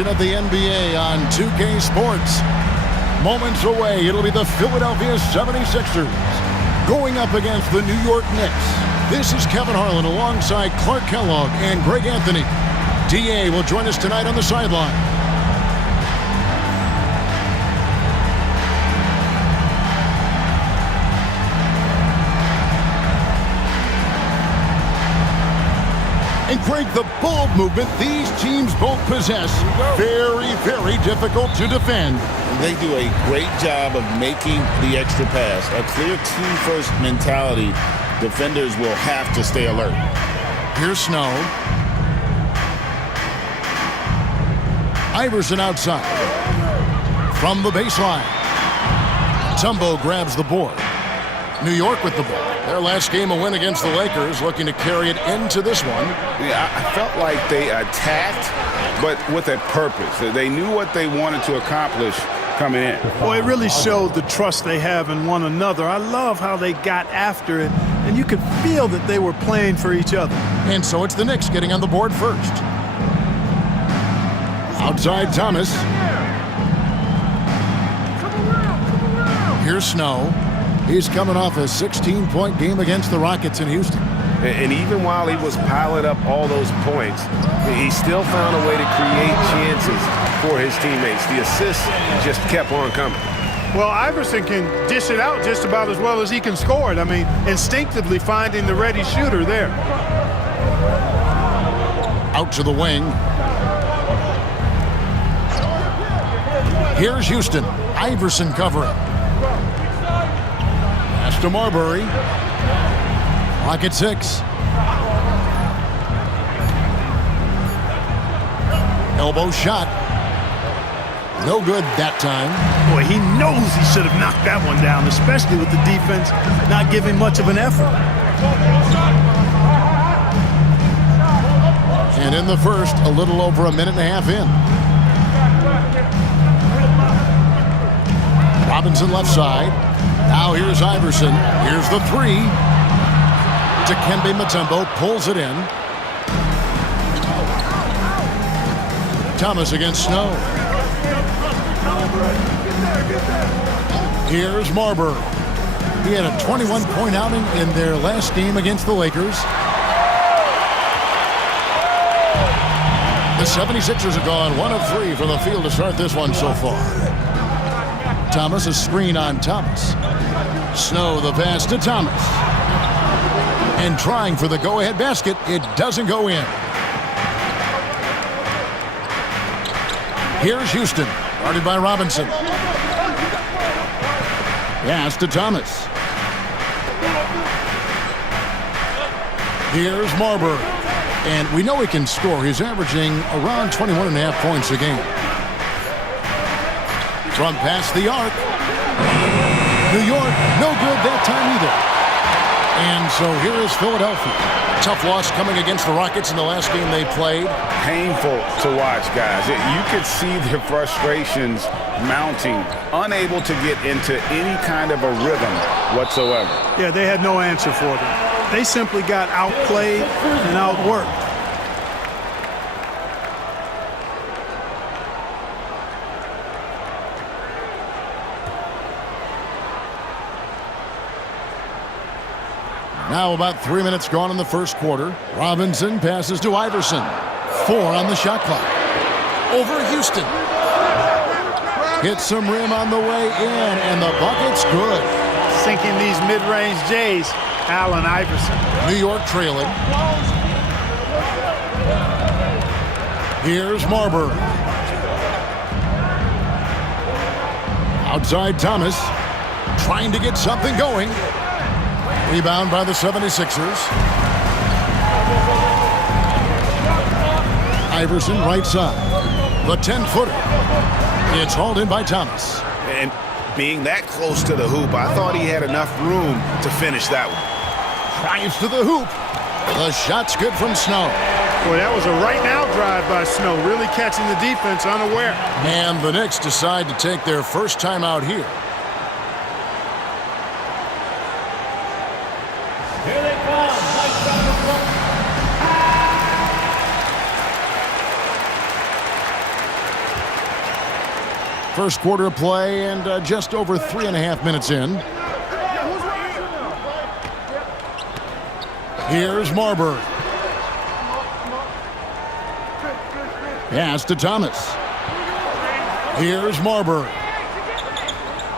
edition of the NBA on 2K Sports. Moments away, it'll be the Philadelphia 76ers going up against the New York Knicks. This is Kevin Harlan alongside Clark Kellogg and Greg Anthony. DA will join us tonight on the sideline. And Greg, the ball movement these teams both possess, very, very difficult to defend. They do a great job of making the extra pass. A clear team-first mentality. Defenders will have to stay alert. Here's Snow. Iverson outside. From the baseline. Tumbo grabs the board. New York with the ball. Their last game a win against the Lakers, looking to carry it into this one. Yeah, I felt like they attacked, but with a purpose. They knew what they wanted to accomplish coming in. Boy, it really showed the trust they have in one another. I love how they got after it, and you could feel that they were playing for each other. And so it's the Knicks getting on the board first. Outside Thomas. Here's Snow. He's coming off a 16-point game against the Rockets in Houston. And even while he was piling up all those points, he still found a way to create chances for his teammates. The assists just kept on coming. Well, Iverson can dish it out just about as well as he can score it. I mean, instinctively finding the ready shooter there. Out to the wing. Here's Houston. Iverson covering. To Marbury. Clock at 6. Elbow shot. No good that time. Boy, he knows he should have knocked that one down, especially with the defense not giving much of an effort. And in the first, a little over a minute and a half in. Robinson left side. Now here's Iverson. Here's the three. Dikembe Mutombo pulls it in. Thomas against Snow. Here's Marbury. He had a 21-point outing in their last game against the Lakers. The 76ers have gone 1 of 3 from the field to start this one so far. Thomas, a screen on Thomas. Snow, the pass to Thomas. And trying for the go-ahead basket. It doesn't go in. Here's Houston, guarded by Robinson. Pass to Thomas. Here's Marbury. And we know he can score. He's averaging around 21.5 points a game. From past the arc. New York, no good that time either. And so here is Philadelphia. Tough loss coming against the Rockets in the last game they played. Painful to watch, guys. You could see their frustrations mounting, unable to get into any kind of a rhythm whatsoever. Yeah, they had no answer for them. They simply got outplayed and outworked. Now about 3 minutes gone in the first quarter. Robinson passes to Iverson. 4 on the shot clock. Over Houston. Hits some rim on the way in, and the bucket's good. Sinking these mid-range J's, Allen Iverson. New York trailing. Here's Marbury. Outside Thomas. Trying to get something going. Rebound by the 76ers. Iverson right side. The 10-footer. It's hauled in by Thomas. And being that close to the hoop, I thought he had enough room to finish that one. Drives to the hoop. The shot's good from Snow. Boy, that was a right-now drive by Snow, really catching the defense unaware. And the Knicks decide to take their first time out here. Here they come. first quarter of play and just over 3.5 minutes in. Here's Marbury. Pass to Thomas. Here's Marbury.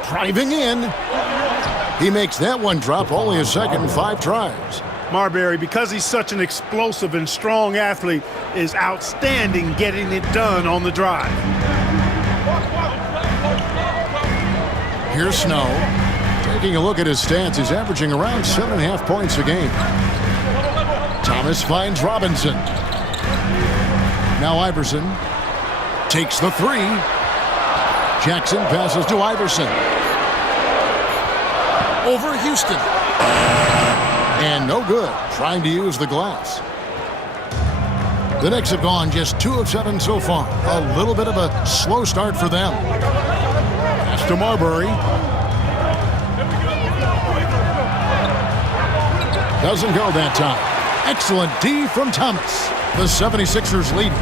Driving in. He makes that one drop, only a second in 5 tries. Marbury, because he's such an explosive and strong athlete, is outstanding getting it done on the drive. Here's Snow. Taking a look at his stats, he's averaging around 7.5 points a game. Thomas finds Robinson. Now Iverson takes the 3. Jackson passes to Iverson. Over Houston. And no good, trying to use the glass. The Knicks have gone just 2 of 7 so far. A little bit of a slow start for them. Pass to Marbury. Doesn't go that time. Excellent D from Thomas. The 76ers lead.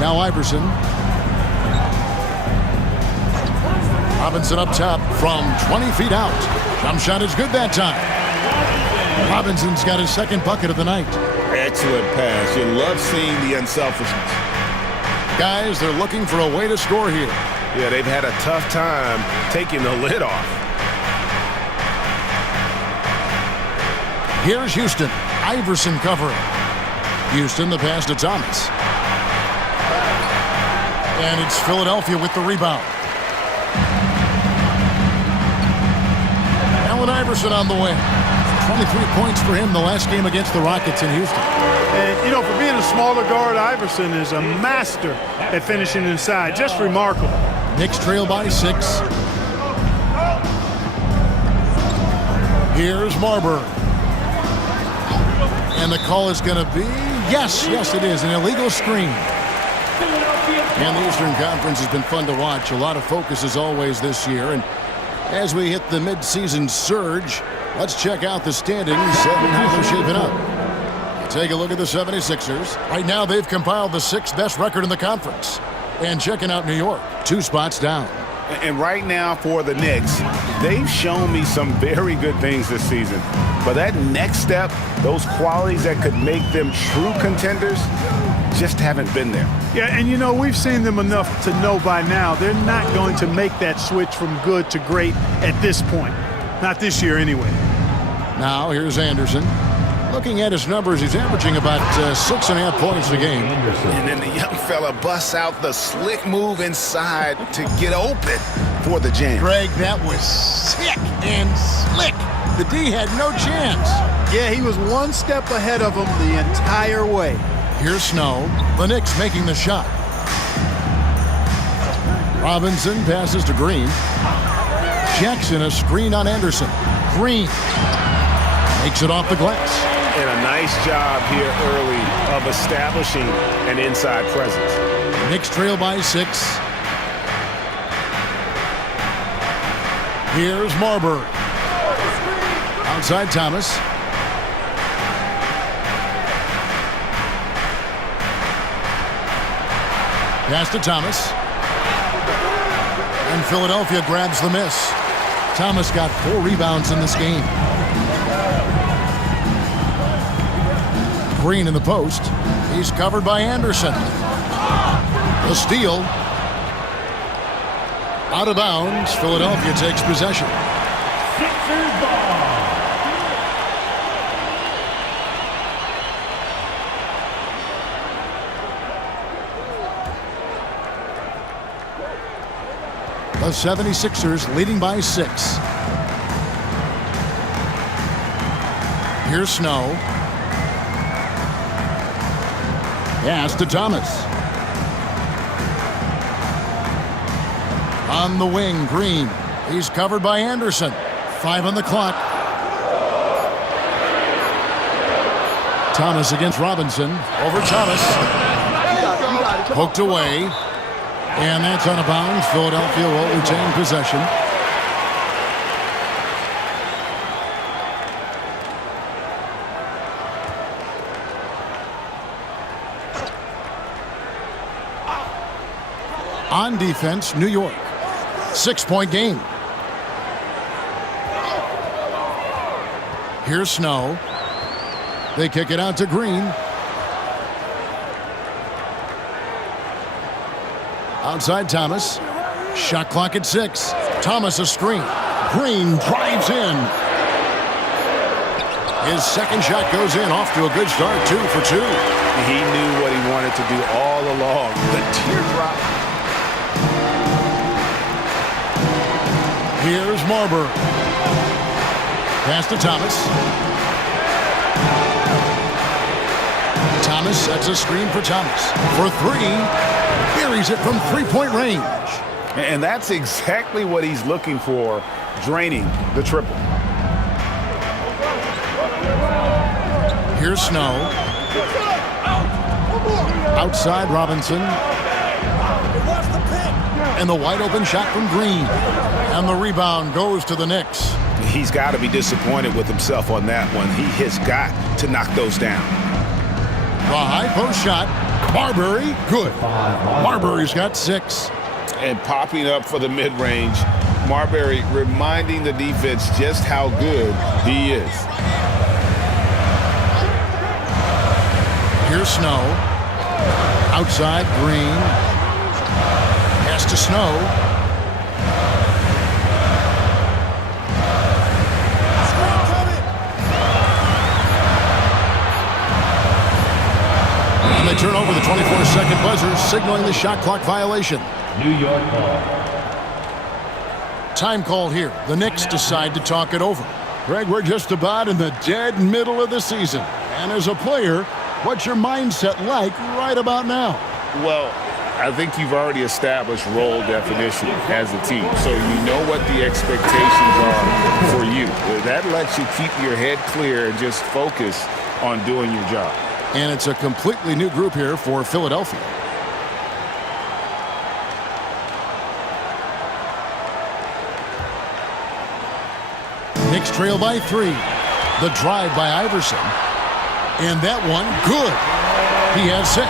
Now Iverson. Robinson up top from 20 feet out. Jump shot is good that time. Robinson's got his second bucket of the night. Excellent pass. You love seeing the unselfishness. Guys, they're looking for a way to score here. Yeah, they've had a tough time taking the lid off. Here's Houston. Iverson covering. Houston, the pass to Thomas. And it's Philadelphia with the rebound. Allen Iverson on the wing. 23 points for him the last game against the Rockets in Houston. And, you know, for being a smaller guard, Iverson is a master at finishing inside. Just remarkable. Knicks trail by 6. Here's Marbury. And the call is going to be, yes, it is, an illegal screen. And the Eastern Conference has been fun to watch. A lot of focus as always this year. And as we hit the midseason surge, let's check out the standings and how they're shaping up. Take a look at the 76ers. Right now, they've compiled the 6th best record in the conference. And checking out New York, 2 spots down. And right now for the Knicks, they've shown me some very good things this season. But that next step, those qualities that could make them true contenders, just haven't been there. Yeah, and you know, we've seen them enough to know by now they're not going to make that switch from good to great at this point. Not this year anyway. Now here's Anderson. Looking at his numbers, he's averaging about 6.5 points a game. And then the young fella busts out the slick move inside to get open for the jam. Greg, that was sick and slick. The D had no chance. Yeah, he was one step ahead of him the entire way. Here's Snow. The Knicks making the shot. Robinson passes to Green. Jackson a screen on Anderson. Green makes it off the glass. And a nice job here early of establishing an inside presence. Knicks trail by 6. Here's Marbury. Outside Thomas. Pass to Thomas. And Philadelphia grabs the miss. Thomas got 4 rebounds in this game. Green in the post. He's covered by Anderson. The steal. Out of bounds. Philadelphia takes possession. The 76ers leading by 6. Here's Snow. Pass to Thomas. On the wing, Green. He's covered by Anderson. 5 on the clock. Thomas against Robinson. Over Thomas. Hooked away. And that's out of bounds. Philadelphia will retain possession. On defense, New York. 6-point game. Here's Snow. They kick it out to Green. Outside Thomas. Shot clock at 6. Thomas a screen. Green drives in. His second shot goes in, off to a good start, 2 for 2. He knew what he wanted to do all along. The teardrop. Here's Marbury. Pass to Thomas. Thomas sets a screen for Thomas. For 3. Buries it from 3-point range. And that's exactly what he's looking for, draining the triple. Here's Snow. Outside Robinson. And the wide open shot from Green. And the rebound goes to the Knicks. He's got to be disappointed with himself on that one. He has got to knock those down. The high post shot. Marbury, good. Marbury's got 6. And popping up for the mid-range, Marbury reminding the defense just how good he is. Here's Snow. Outside, Green. Pass to Snow. And they turn over the 24-second buzzer, signaling the shot clock violation. New York ball. Time called here. The Knicks decide to talk it over. Greg, we're just about in the dead middle of the season. And as a player, what's your mindset like right about now? Well, I think you've already established role definition as a team, so you know what the expectations are for you. That lets you keep your head clear and just focus on doing your job. And it's a completely new group here for Philadelphia. Knicks trail by 3. The drive by Iverson. And that one, good. He has 6.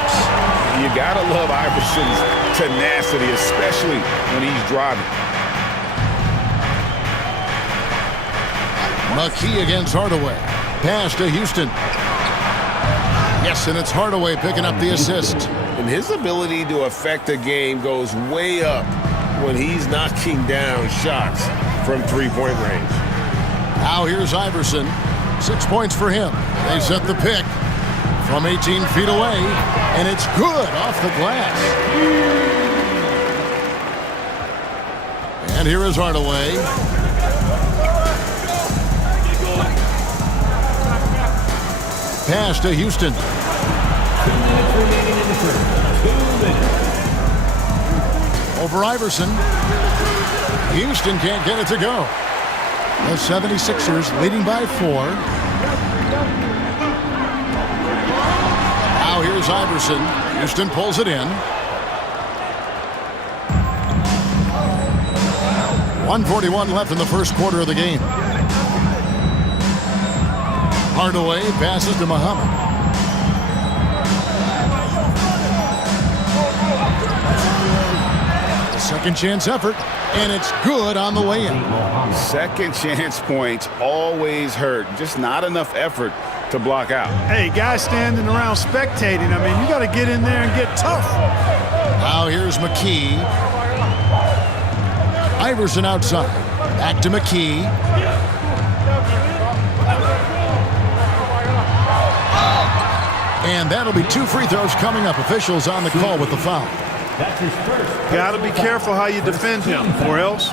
You got to love Iverson's tenacity, especially when he's driving. McKee against Hardaway. Pass to Houston. Yes, and it's Hardaway picking up the assist. And his ability to affect a game goes way up when he's knocking down shots from three-point range. Now here's Iverson. 6 points for him. They set the pick from 18 feet away, and it's good off the glass. And here is Hardaway. Pass to Houston. 2 minutes remaining in the first. 2 minutes. Over Iverson. Houston can't get it to go. The 76ers leading by 4. Now here's Iverson. Houston pulls it in. 1:41 left in the first quarter of the game. Hardaway passes to Muhammad. Second chance effort, and it's good on the way in. Second chance points always hurt. Just not enough effort to block out. Hey, guys standing around spectating, I mean, you got to get in there and get tough. Now here's McKee. Iverson outside. Back to McKee. And that'll be 2 free throws coming up. Officials on the call with the foul. That's his first. Got to be careful how you defend him, or else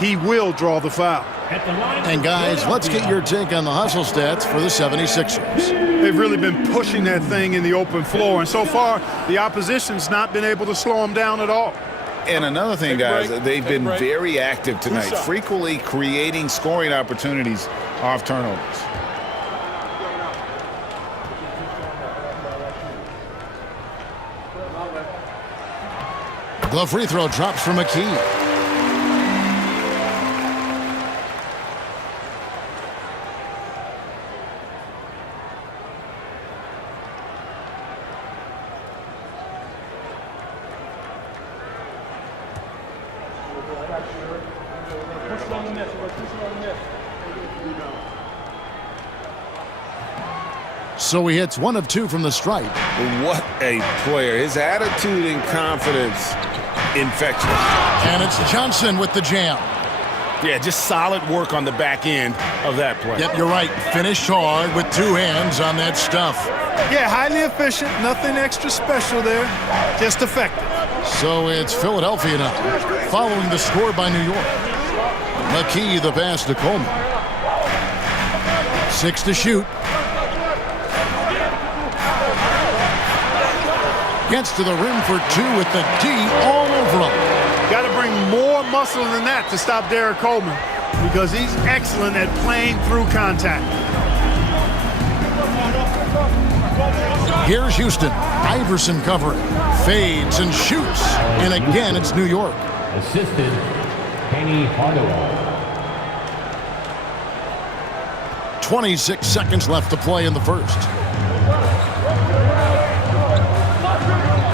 he will draw the foul. At the line. And guys, let's get your take on the hustle stats for the 76ers. They've really been pushing that thing in the open floor, and so far the opposition's not been able to slow them down at all. And another thing, guys, they've been very active tonight, frequently creating scoring opportunities off turnovers. The free throw drops for McKee. So he hits 1 of 2 from the stripe. What a player. His attitude and confidence infectious. And it's Johnson with the jam. Yeah, just solid work on the back end of that play. Yep, you're right. Finished hard with 2 hands on that stuff. Yeah, highly efficient. Nothing extra special there. Just effective. So it's Philadelphia now, following the score by New York. McKee the pass to Coleman. 6 to shoot. Gets to the rim for 2 with the D all over him. Got to bring more muscle than that to stop Derek Coleman because he's excellent at playing through contact. Here's Houston. Iverson covering. Fades and shoots. And again, it's New York. Assistant, Penny Hardaway. 26 seconds left to play in the first.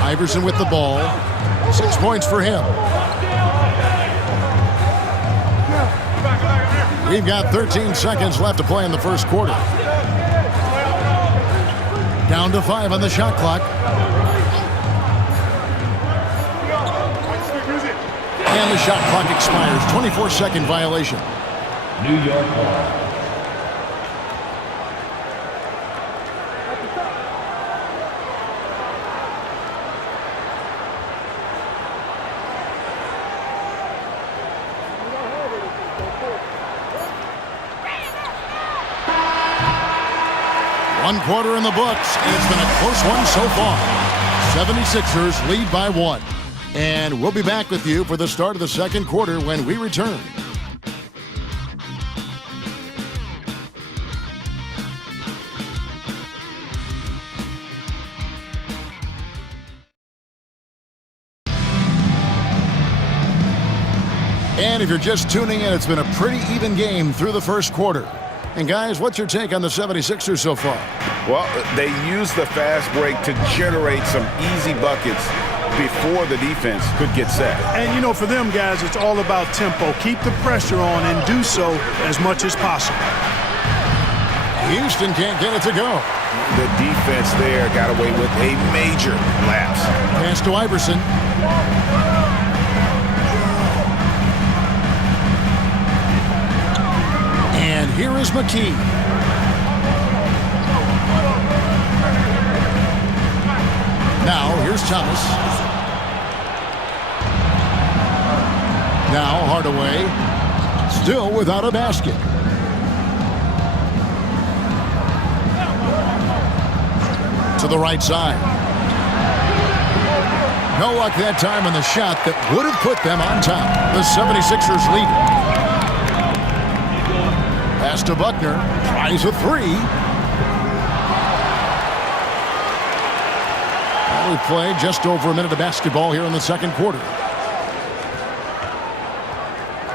Iverson with the ball. 6 points for him. We've got 13 seconds left to play in the first quarter. Down to 5 on the shot clock. And the shot clock expires. 24-second violation. New York ball. One quarter in the books, and it's been a close one so far. 76ers lead by 1. And we'll be back with you for the start of the second quarter when we return. And if you're just tuning in, it's been a pretty even game through the first quarter. And guys, what's your take on the 76ers so far? Well, they use the fast break to generate some easy buckets before the defense could get set. And, you know, for them guys, it's all about tempo. Keep the pressure on and do so as much as possible. Houston can't get it to go. The defense there got away with a major lapse. Pass to Iverson. And here is McKee. Now, here's Thomas. Now, Hardaway. Still without a basket. To the right side. No luck that time on the shot that would have put them on top. The 76ers lead. Pass to Buckner. Tries a 3. Well, we played just over a minute of basketball here in the second quarter.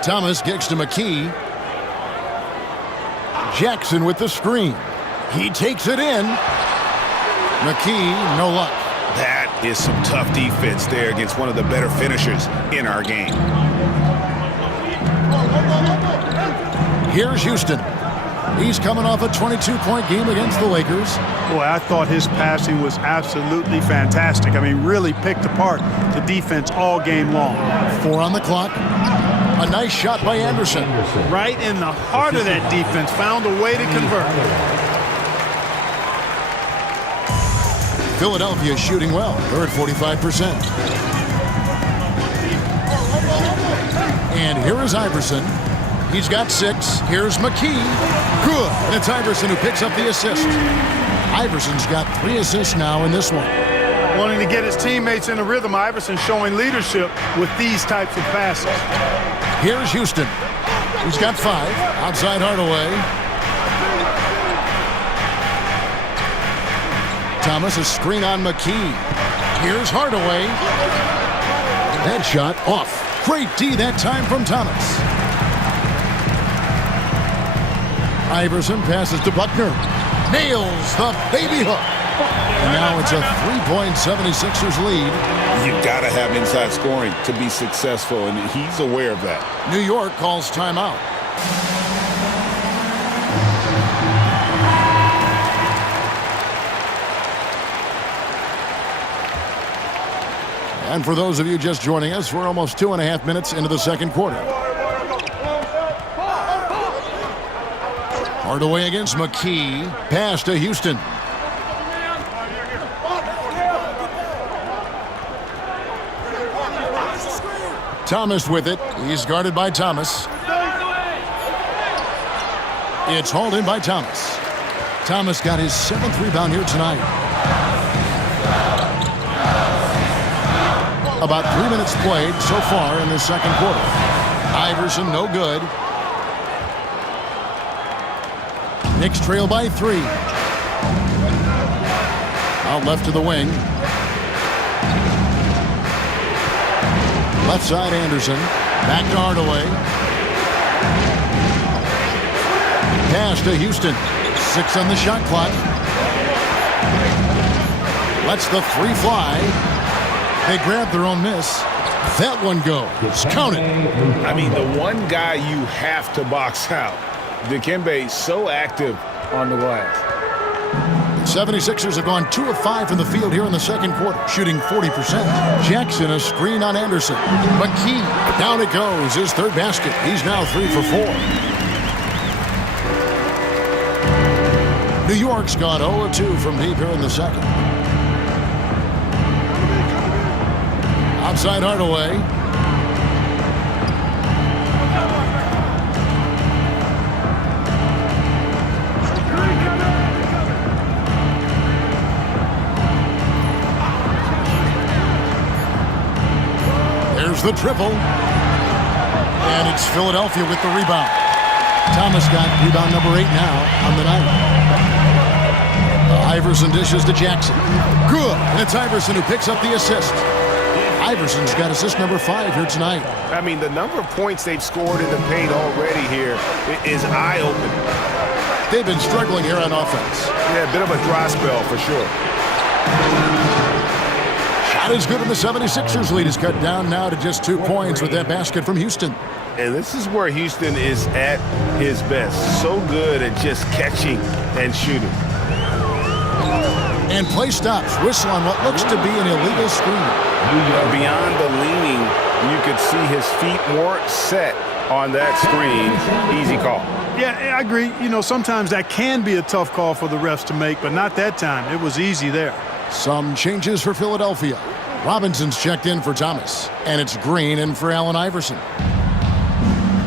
Thomas kicks to McKee. Jackson with the screen. He takes it in. McKee, no luck. That is some tough defense there against one of the better finishers in our game. Here's Houston. He's coming off a 22-point game against the Lakers. Boy, I thought his passing was absolutely fantastic. I mean, really picked apart the defense all game long. 4 on the clock. A nice shot by Anderson. Right in the heart of that defense. Found a way to convert. Philadelphia shooting well. They're at 45%. And here is Iverson. He's got 6. Here's McKee. Good. And it's Iverson who picks up the assist. Iverson's got 3 assists now in this one. Wanting to get his teammates in a rhythm, Iverson showing leadership with these types of passes. Here's Houston. He's got 5. Outside Hardaway. Thomas, a screen on McKee. Here's Hardaway. That shot off. Great D that time from Thomas. Iverson passes to Buckner. Nails the baby hook. And now it's a 3-point 76ers lead. You've got to have inside scoring to be successful, and he's aware of that. New York calls timeout. And for those of you just joining us, we're almost 2.5 minutes into the second quarter. Hardaway against McKee. Pass to Houston. Thomas with it. He's guarded by Thomas. It's hauled in by Thomas. Thomas got his 7th rebound here tonight. About 3 minutes played so far in the second quarter. Iverson, no good. Knicks trail by 3. Out left to the wing. Left side, Anderson. Back to Hardaway. Pass to Houston. 6 on the shot clock. Lets the 3 fly. They grab their own miss. That one goes. Count it. I mean, the one guy you have to box out. Dikembe so active on the glass. 76ers have gone 2 of 5 from the field here in the second quarter, shooting 40%. Jackson, a screen on Anderson. McKee, down it goes, his 3rd basket. He's now 3 for 4. New York's gone 0 of 2 from deep here in the second. Outside Hardaway. There's the triple. And it's Philadelphia with the rebound. Thomas got rebound number 8 now on the night. Iverson dishes to Jackson. Good. And it's Iverson who picks up the assist. Iverson's got assist number 5 here tonight. I mean, the number of points they've scored in the paint already here is eye-opening. They've been struggling here on offense. Yeah, a bit of a dry spell for sure. Shot is good, and the 76ers lead is cut down now to just 2 points with that basket from Houston. And this is where Houston is at his best. So good at just catching and shooting. And play stops. Whistle on what looks to be an illegal screen. Beyond the leaning, you could see his feet weren't set on that screen. Easy call. Yeah, I agree. You know, sometimes that can be a tough call for the refs to make, but not that time. It was easy there. Some changes for Philadelphia. Robinson's checked in for Thomas, and it's Green in for Allen Iverson.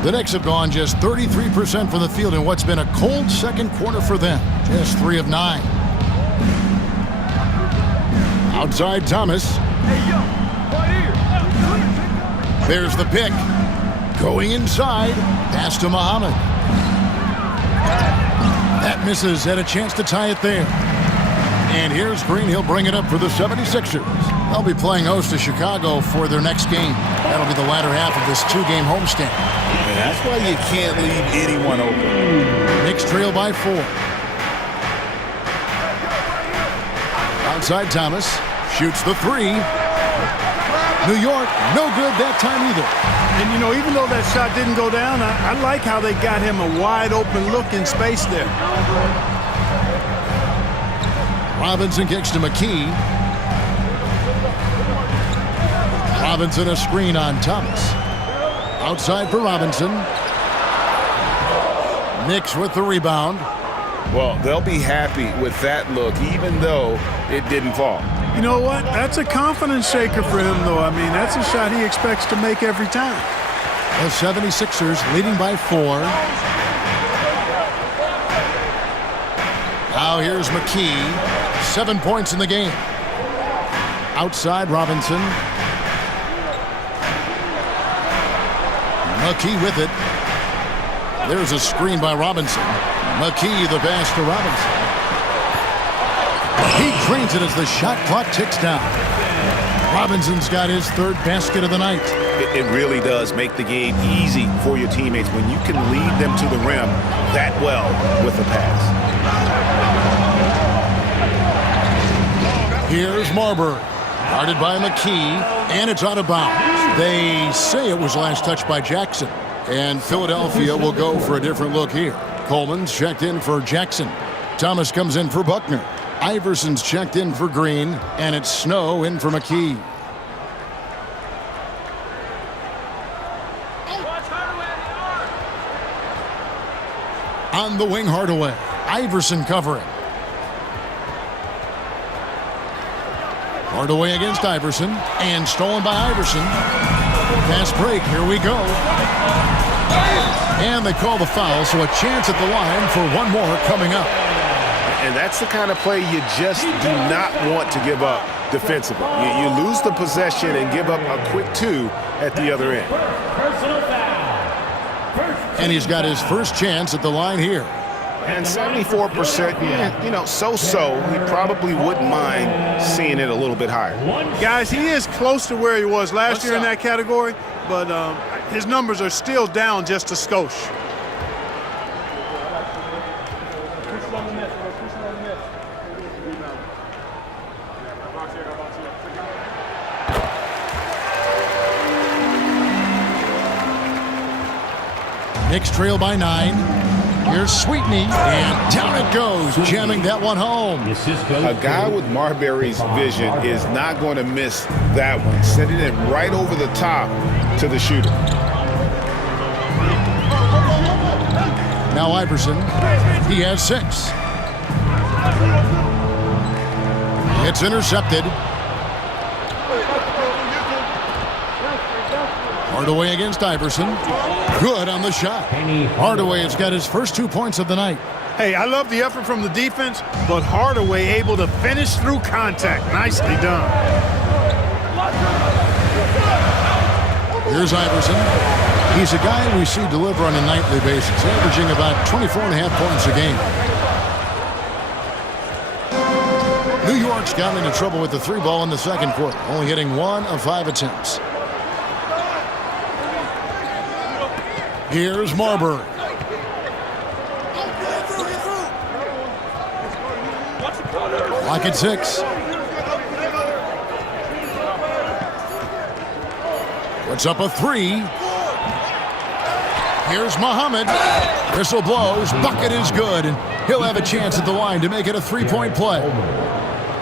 The Knicks have gone just 33% from the field in what's been a cold second quarter for them. Just 3 of 9. Outside Thomas. There's the pick. Going inside. Pass to Muhammad. That misses. Had a chance to tie it there. And here's Green. He'll bring it up for the 76ers. They'll be playing host to Chicago for their next game. That'll be the latter half of this 2-game homestand. And that's why you can't leave anyone open. Knicks trail by 4. Outside Thomas. Shoots the 3. New York, no good that time either. And, you know, even though that shot didn't go down, I like how they got him a wide-open look in space there. Robinson kicks to McKee. Robinson a screen on Thomas. Outside for Robinson. Knicks with the rebound. Well, they'll be happy with that look, even though it didn't fall. You know what? That's a confidence shaker for him, though. I mean, that's a shot he expects to make every time. The 76ers leading by 4. Now here's McKee. 7 points in the game. Outside Robinson. McKee with it. There's a screen by Robinson. McKee the pass to Robinson. He drains it as the shot clock ticks down. Robinson's got his 3rd basket of the night. It really does make the game easy for your teammates when you can lead them to the rim that well with the pass. Here's Marbury. Guarded by McKee, and it's out of bounds. They say it was last touched by Jackson. And Philadelphia will go for a different look here. Coleman's checked in for Jackson. Thomas comes in for Buckner. Iverson's checked in for Green, and it's Snow in for McKee. On the wing, Hardaway. Iverson covering. Hardaway against Iverson, and stolen by Iverson. Fast break, here we go. And they call the foul, so a chance at the line for one more coming up. And that's the kind of play you just do not want to give up defensively. You lose the possession and give up a quick two at the other end. And he's got his first chance at the line here. And 74%, so-so. He probably wouldn't mind seeing it a little bit higher. Guys, he is close to where he was last year in that category, but his numbers are still down just a skosh. Knicks trail by 9. Here's Sweetney, and down it goes, jamming that one home. A guy with Marbury's vision is not going to miss that one, sending it right over the top to the shooter. Now Iverson, he has 6. It's intercepted. Hardaway against Iverson. Good on the shot. Hardaway has got his first 2 points of the night. Hey, I love the effort from the defense, but Hardaway able to finish through contact. Nicely done. Here's Iverson. He's a guy we see deliver on a nightly basis, averaging about 24.5 points a game. New York's got into trouble with the 3 ball in the second quarter, only hitting 1 of 5 attempts. Here's Marbury. Lock at 6. Puts up a 3. Here's Muhammad. Whistle blows. Bucket is good, and he'll have a chance at the line to make it a 3-point play.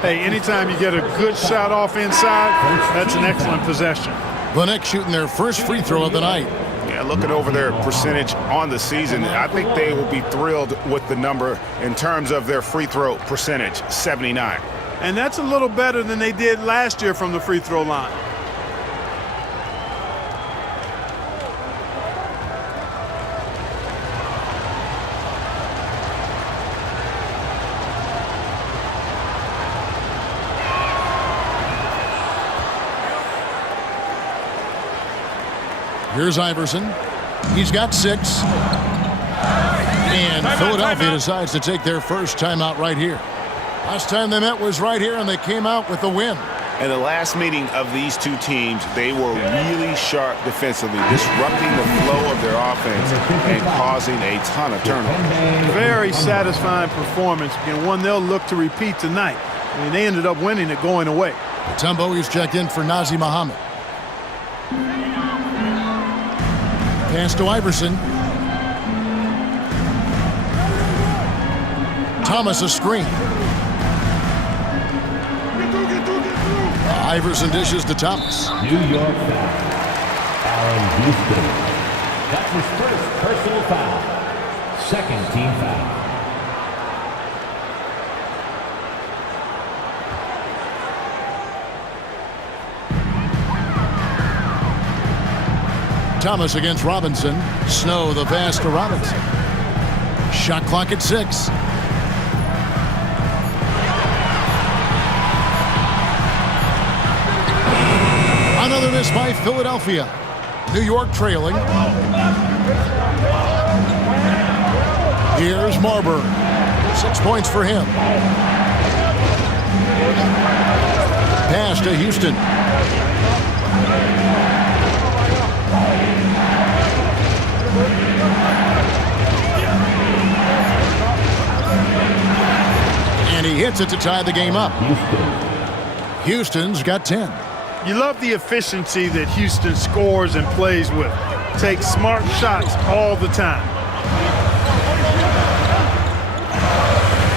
Hey, anytime you get a good shot off inside, that's an excellent possession. The Knicks shooting their first free throw of the night. Yeah, looking over their percentage on the season, I think they will be thrilled with the number in terms of their free throw percentage, 79. And that's a little better than they did last year from the free throw line. Here's Iverson. He's got 6. And Philadelphia decides to take their first timeout right here. Last time they met was right here, and they came out with a win. In the last meeting of these two teams, they were really sharp defensively, disrupting the flow of their offense and causing a ton of turnovers. Very satisfying performance, and one they'll look to repeat tonight. I mean, they ended up winning it going away. Mutombo is checked in for Nazr Mohammed. Pass to Iverson. Thomas a screen. Iverson dishes to Thomas. New York foul. Allen Houston. That's his first personal foul. Second team foul. Thomas against Robinson. Snow the pass to Robinson. Shot clock at 6. Another miss by Philadelphia. New York trailing. Here's Marbury. 6 points for him. Pass to Houston. And he hits it to tie the game up. Houston's got 10. You love the efficiency that Houston scores and plays with. Takes smart shots all the time.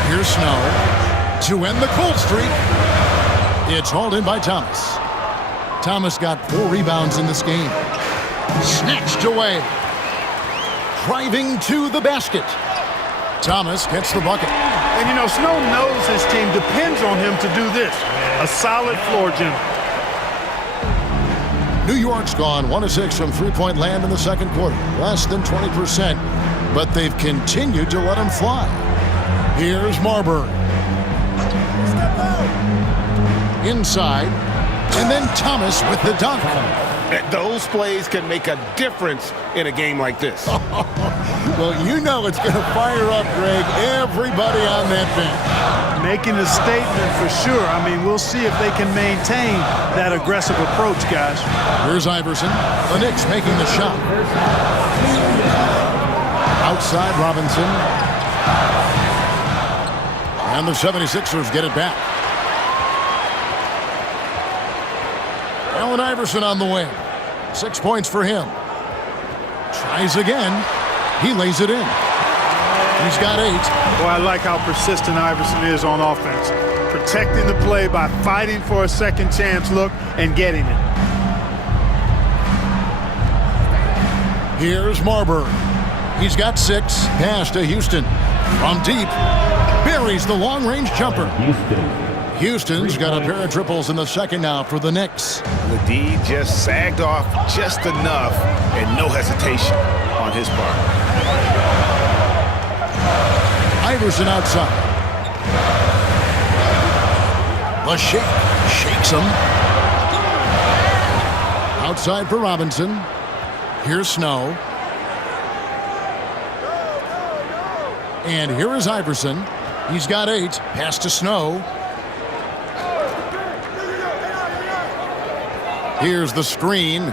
Here's Snow to end the cold streak. It's hauled in by Thomas. Thomas got 4 rebounds in this game. Snatched away. Driving to the basket. Thomas gets the bucket. And, you know, Snow knows his team depends on him to do this. A solid floor general. New York's gone 1 of 6 from three-point land in the second quarter. Less than 20%, but they've continued to let him fly. Here's Marbury. Inside, and then Thomas with the dunk. Those plays can make a difference in a game like this. Well, you know it's going to fire up, Greg, everybody on that bench. Making a statement for sure. I mean, we'll see if they can maintain that aggressive approach, guys. Here's Iverson. The Knicks making the shot. Outside Robinson. And the 76ers get it back. Allen Iverson on the wing. 6 points for him. Tries again. He lays it in. He's got 8. Boy, I like how persistent Iverson is on offense. Protecting the play by fighting for a second chance look and getting it. Here's Marbury. He's got 6. Pass to Houston. From deep. Buries the long-range jumper. Houston's got a pair of triples in the second now for the Knicks. The D just sagged off just enough and no hesitation on his part. Iverson outside. The shake. Shakes him. Outside for Robinson. Here's Snow. And here is Iverson. He's got 8. Pass to Snow. Here's the screen.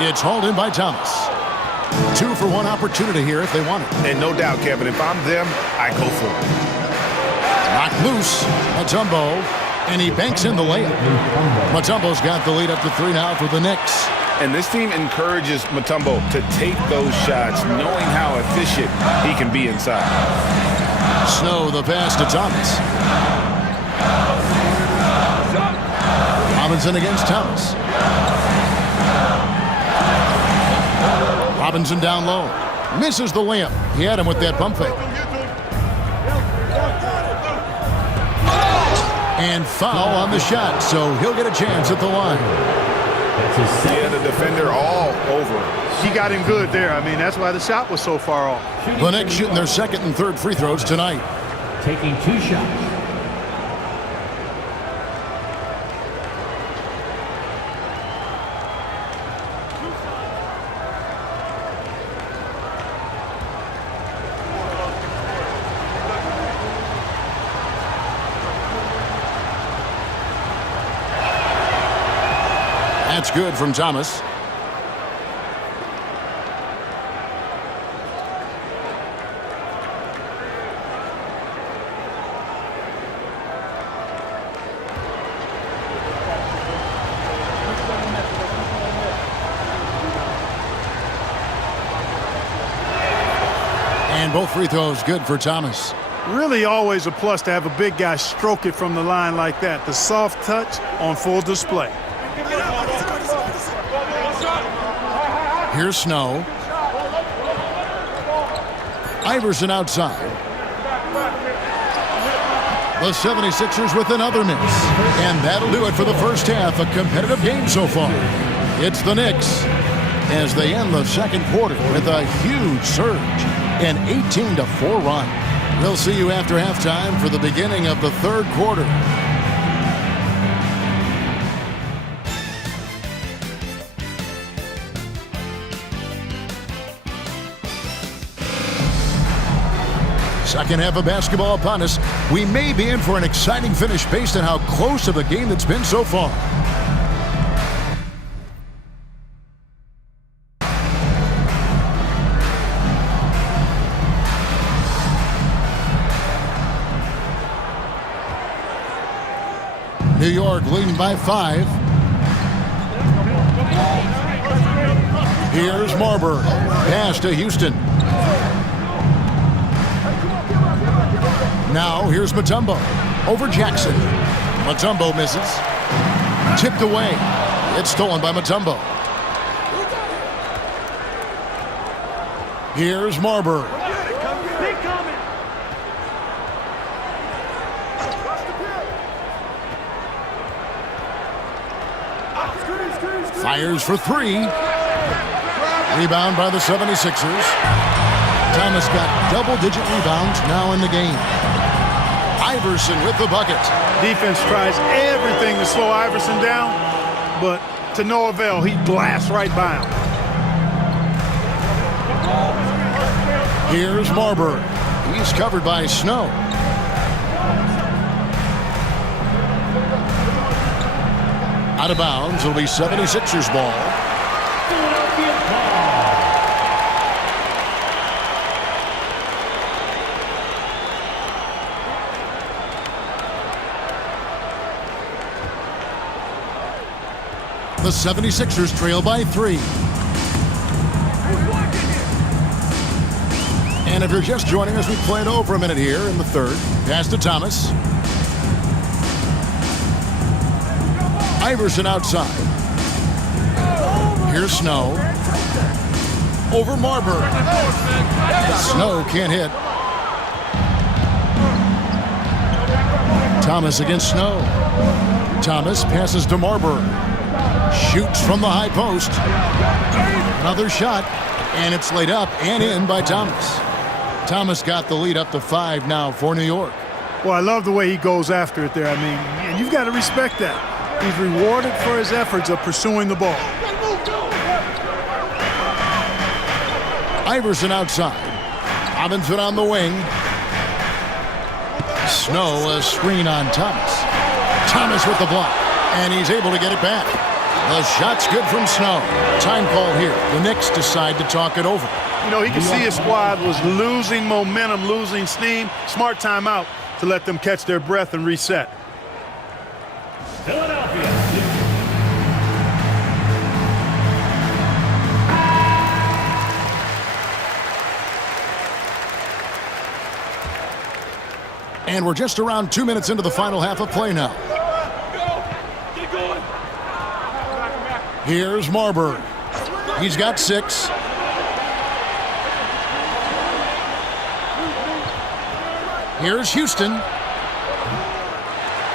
It's hauled in by Thomas. 2 for 1 opportunity here if they want it. And no doubt, Kevin, if I'm them, I go for it. Knocked loose. Mutombo. And he banks in the layup. Mutombo's got the lead up to 3 now for the Knicks. And this team encourages Mutombo to take those shots, knowing how efficient he can be inside. Snow the pass to Thomas. Robinson against Thomas. Robinson down low. Misses the layup. He had him with that pump fake. And foul on the shot, so he'll get a chance at the line. Yeah, the defender all over him. He got him good there. I mean, that's why the shot was so far off. The Knicks shooting their second and third free throws tonight. Taking 2 shots. That's good from Thomas. And both free throws good for Thomas. Really always a plus to have a big guy stroke it from the line like that. The soft touch on full display. Here's Snow. Iverson outside. The 76ers with another miss. And that'll do it for the first half. A competitive game so far. It's the Knicks as they end the second quarter with a huge surge. An 18-4 run. We'll see you after halftime for the beginning of the third quarter. Second half of basketball upon us. We may be in for an exciting finish based on how close of a game that's been so far. New York leading by 5. Here's Marbury. Pass to Houston. Now here's Mutombo. Over Jackson. Mutombo misses. Tipped away. It's stolen by Mutombo. Here's Marbury. Fires for 3. Rebound by the 76ers. Thomas got double-digit rebounds now in the game. Iverson with the bucket. Defense tries everything to slow Iverson down, but to no avail. He blasts right by him. Here's Marbury. He's covered by Snow. Out of bounds. It'll be 76ers ball. Philadelphia ball. The 76ers trail by 3. And if you're just joining us, we played over a minute here in the third. Pass to Thomas. Iverson outside. Here's Snow. Over Marbury. Snow can't hit. Thomas against Snow. Thomas passes to Marbury. Shoots from the high post. Another shot, and it's laid up and in by Thomas. Thomas got the lead up to 5 now for New York. Well, I love the way he goes after it there. I mean, and you've got to respect that. He's rewarded for his efforts of pursuing the ball. Iverson outside. Robinson on the wing. Snow a screen on Thomas. Thomas with the block, and he's able to get it back. The shot's good from Snow. Time call here. The Knicks decide to talk it over. You know, he could see his squad was losing momentum, losing steam. Smart timeout to let them catch their breath and reset. Philadelphia. And we're just around 2 minutes into the final half of play now. Here's Marbury. He's got 6. Here's Houston.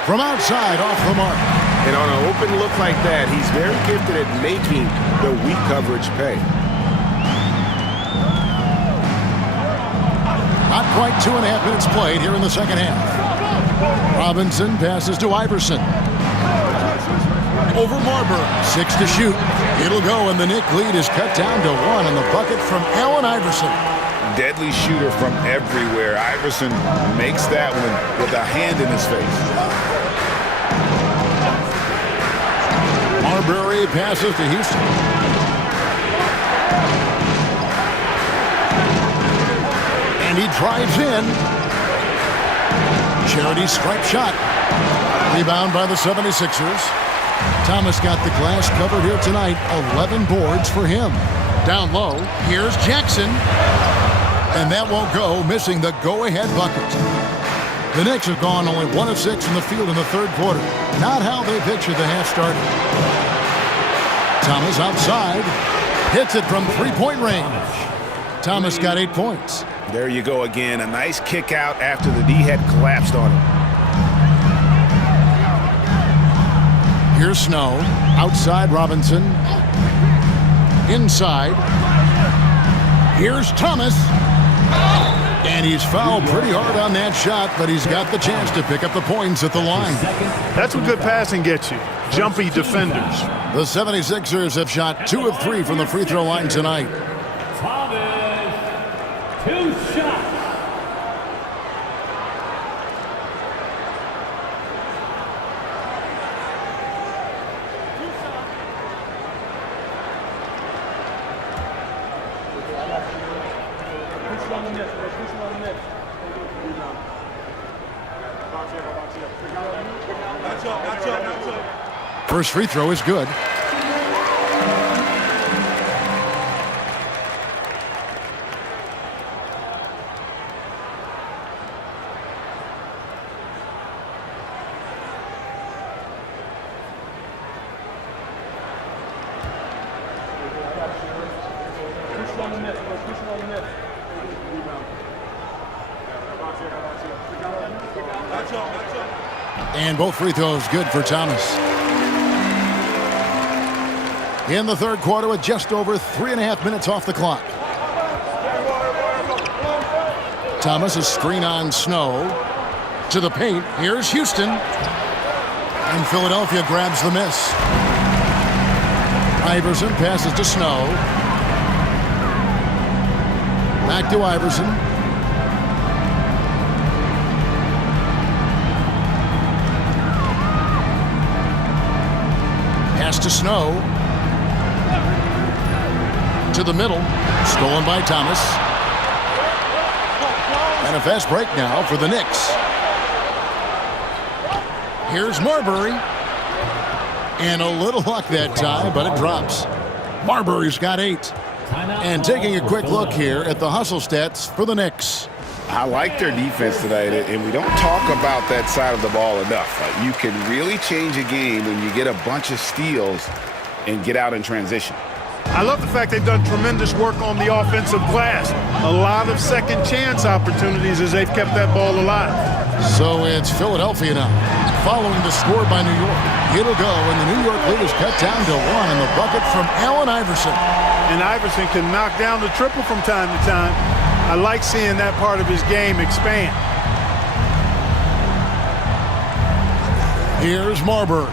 From outside, off the mark. And on an open look like that, he's very gifted at making the weak coverage pay. Not quite 2.5 minutes played here in the second half. Robinson passes to Iverson. Over Marbury. 6 to shoot. It'll go, and the Knicks lead is cut down to 1 on the bucket from Allen Iverson. Deadly shooter from everywhere. Iverson makes that one with a hand in his face. Marbury passes to Houston. And he drives in. Charity stripe shot. Rebound by the 76ers. Thomas got the glass covered here tonight. 11 boards for him. Down low, here's Jackson. And that won't go, missing the go-ahead bucket. The Knicks have gone only 1 of 6 in the field in the third quarter. Not how they pictured the half started. Thomas outside. Hits it from three-point range. Thomas got 8 points. There you go again. A nice kick out after the D had collapsed on him. Here's Snow. Outside Robinson. Inside. Here's Thomas. And he's fouled pretty hard on that shot, but he's got the chance to pick up the points at the line. That's what good passing gets you. Jumpy defenders. The 76ers have shot 2 of 3 from the free throw line tonight. Thomas. 2 shots. First free throw is good. And both free throws good for Thomas. In the third quarter with just over 3.5 minutes off the clock. Thomas, a screen on Snow. To the paint. Here's Houston. And Philadelphia grabs the miss. Iverson passes to Snow. Back to Iverson. Pass to Snow. To the middle. Stolen by Thomas. And a fast break now for the Knicks. Here's Marbury. And a little luck that time, but it drops. Marbury's got 8. And taking a quick look here at the hustle stats for the Knicks. I like their defense tonight, and we don't talk about that side of the ball enough. You can really change a game when you get a bunch of steals and get out in transition. I love the fact they've done tremendous work on the offensive glass. A lot of second chance opportunities as they've kept that ball alive. So it's Philadelphia now, following the score by New York. It'll go, and the New York lead is cut down to 1 in the bucket from Allen Iverson. And Iverson can knock down the triple from time to time. I like seeing that part of his game expand. Here's Marbury.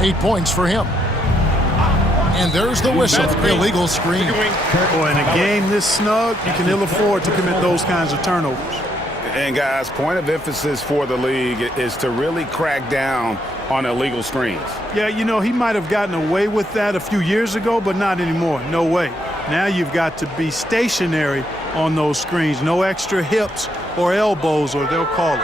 8 points for him. And there's the whistle. Illegal screen. Boy, in a game this snug, you can ill afford to commit those kinds of turnovers. And guys, point of emphasis for the league is to really crack down on illegal screens. Yeah, you know, he might have gotten away with that a few years ago, but not anymore. No way. Now you've got to be stationary on those screens. No extra hips or elbows, or they'll call it.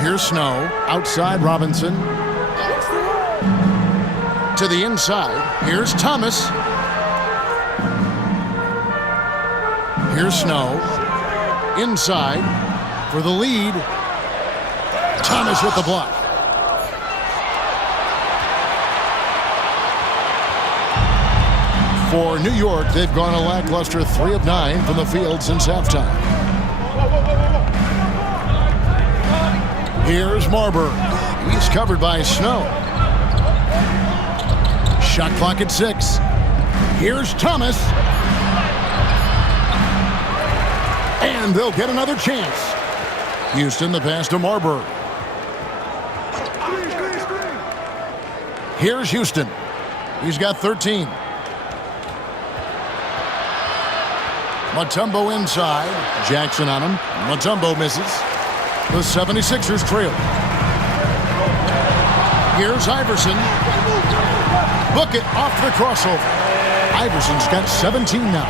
Here's Snow. Outside Robinson. To the inside. Here's Thomas. Here's Snow. Inside for the lead. Thomas with the block. For New York, they've gone a lackluster 3 of 9 from the field since halftime. Here's Marbury. He's covered by Snow. Shot clock at 6. Here's Thomas. And they'll get another chance. Houston, the pass to Marbury. Here's Houston. He's got 13. Mutombo inside. Jackson on him. Mutombo misses. The 76ers trail. Here's Iverson. Book it off the crossover. Iverson's got 17 now.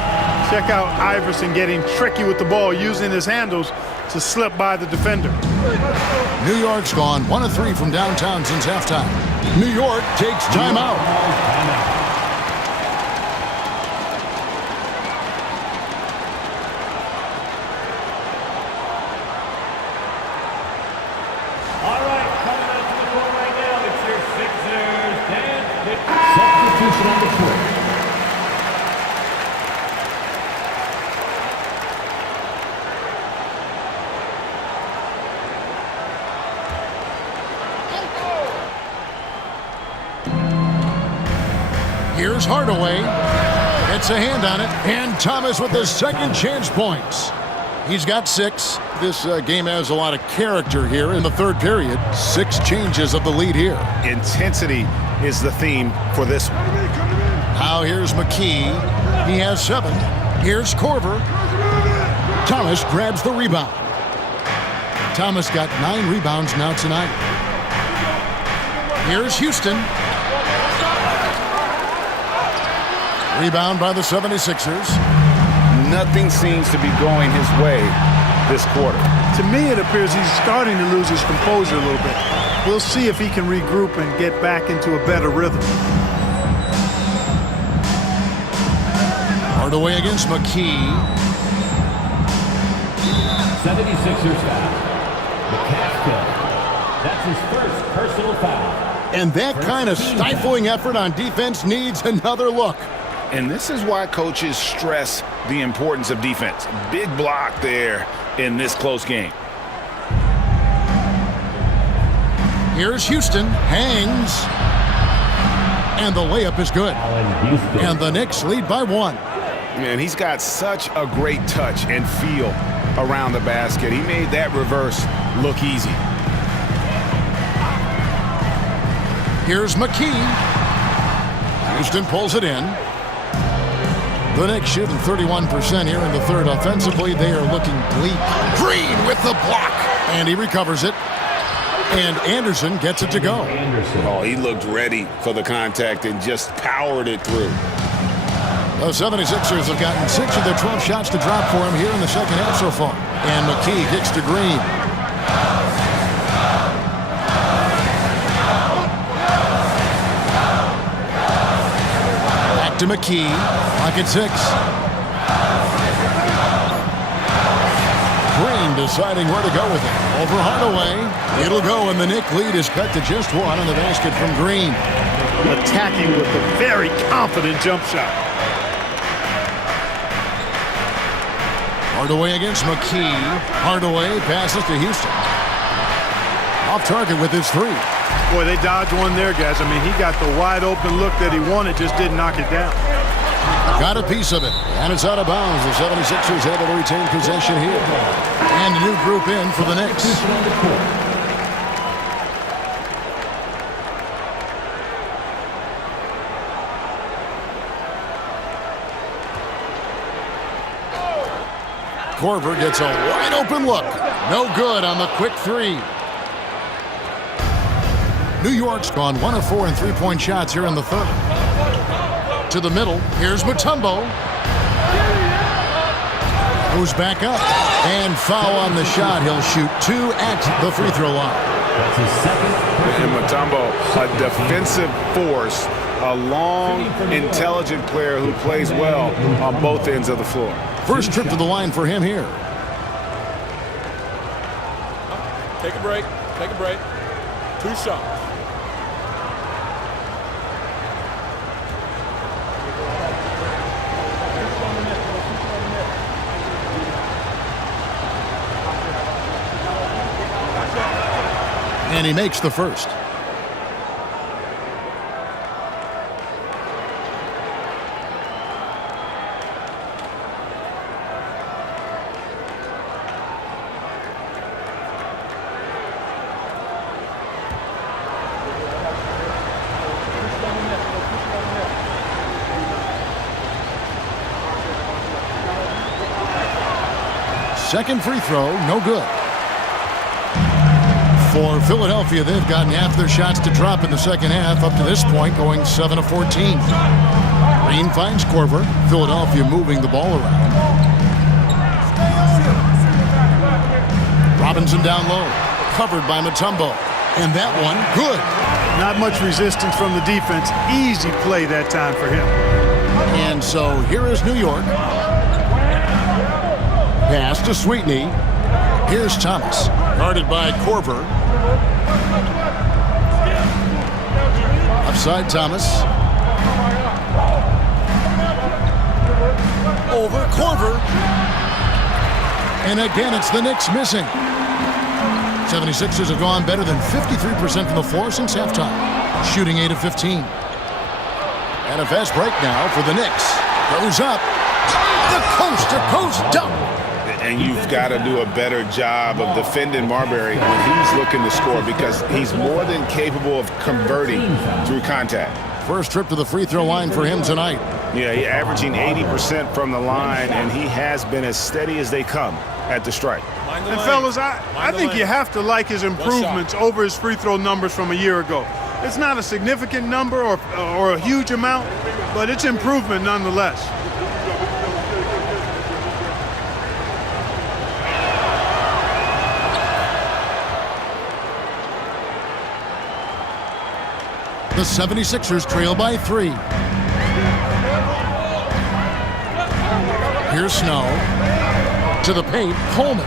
Check out Iverson getting tricky with the ball, using his handles to slip by the defender. New York's gone 1 of 3 from downtown since halftime. New York takes timeout. All right, coming out to the court right now, it's your Sixers. Dan Pickett. Substitution on the court. Here's Hardaway. Gets a hand on it. And Thomas with the second chance points. He's got 6. This game has a lot of character here in the third period. 6 changes of the lead here. Intensity is the theme for this one. Now here's McKee. He has 7. Here's Korver. Thomas grabs the rebound. Thomas got 9 rebounds now tonight. Here's Houston. Rebound by the 76ers. Nothing seems to be going his way this quarter. To me, it appears he's starting to lose his composure a little bit. We'll see if he can regroup and get back into a better rhythm. Hardaway against McKee. 76ers foul. McCaskill. That's his first personal foul. And that kind of stifling effort on defense needs another look. And this is why coaches stress the importance of defense. Big block there in this close game. Here's Houston. Hangs. And the layup is good. And the Knicks lead by 1. Man, he's got such a great touch and feel around the basket. He made that reverse look easy. Here's McKee. Houston pulls it in. The Knicks shooting 31% here in the third. Offensively, they are looking bleak. Green with the block. And he recovers it. And Anderson gets it to go. Oh, he looked ready for the contact and just powered it through. The 76ers have gotten 6 of their 12 shots to drop for him here in the second half so far. And McKee kicks to Green. Back to McKee. Pocket 6. Green deciding where to go with it. Over Hardaway. It'll go, and the Knicks lead is cut to just 1 on the basket from Green. Attacking with a very confident jump shot. Hardaway against McKee. Hardaway passes to Houston. Off target with his 3. Boy, they dodged one there, guys. I mean, he got the wide open look that he wanted, just didn't knock it down. Got a piece of it, and it's out of bounds. The 76ers able to retain possession here. And a new group in for the Knicks. Korver gets a wide open look. No good on the quick 3. New York's gone 1 of 4 in three-point shots here in the third. To the middle. Here's Mutombo. Goes back up. And foul on the shot. He'll shoot 2 at the free throw line. That's his second. And Mutombo, a defensive force, a long, intelligent player who plays well on both ends of the floor. First trip to the line for him here. Take a break. Take a break. 2 shots. And he makes the first. Second free throw, no good. For Philadelphia, they've gotten half their shots to drop in the second half, up to this point, going 7 of 14. Green finds Korver. Philadelphia moving the ball around. Robinson down low, covered by Mutombo. And that one, good. Not much resistance from the defense. Easy play that time for him. And so here is New York. Pass to Sweetney. Here's Thomas, guarded by Korver. Upside Thomas. Over Korver. And again, it's the Knicks missing. 76ers have gone better than 53% from the floor since halftime, shooting 8 of 15. And a fast break now for the Knicks. Goes up. The coast-to-coast dunk. And you've got to do a better job of defending Marbury when he's looking to score, because he's more than capable of converting through contact. First trip to the free throw line for him tonight. Yeah, he's averaging 80% from the line, and he has been as steady as they come at the strike. And fellas, I think you have to like his improvements over his free throw numbers from a year ago. It's not a significant number or a huge amount, but it's improvement nonetheless. The 76ers trail by 3. Here's Snow. To the paint, Coleman.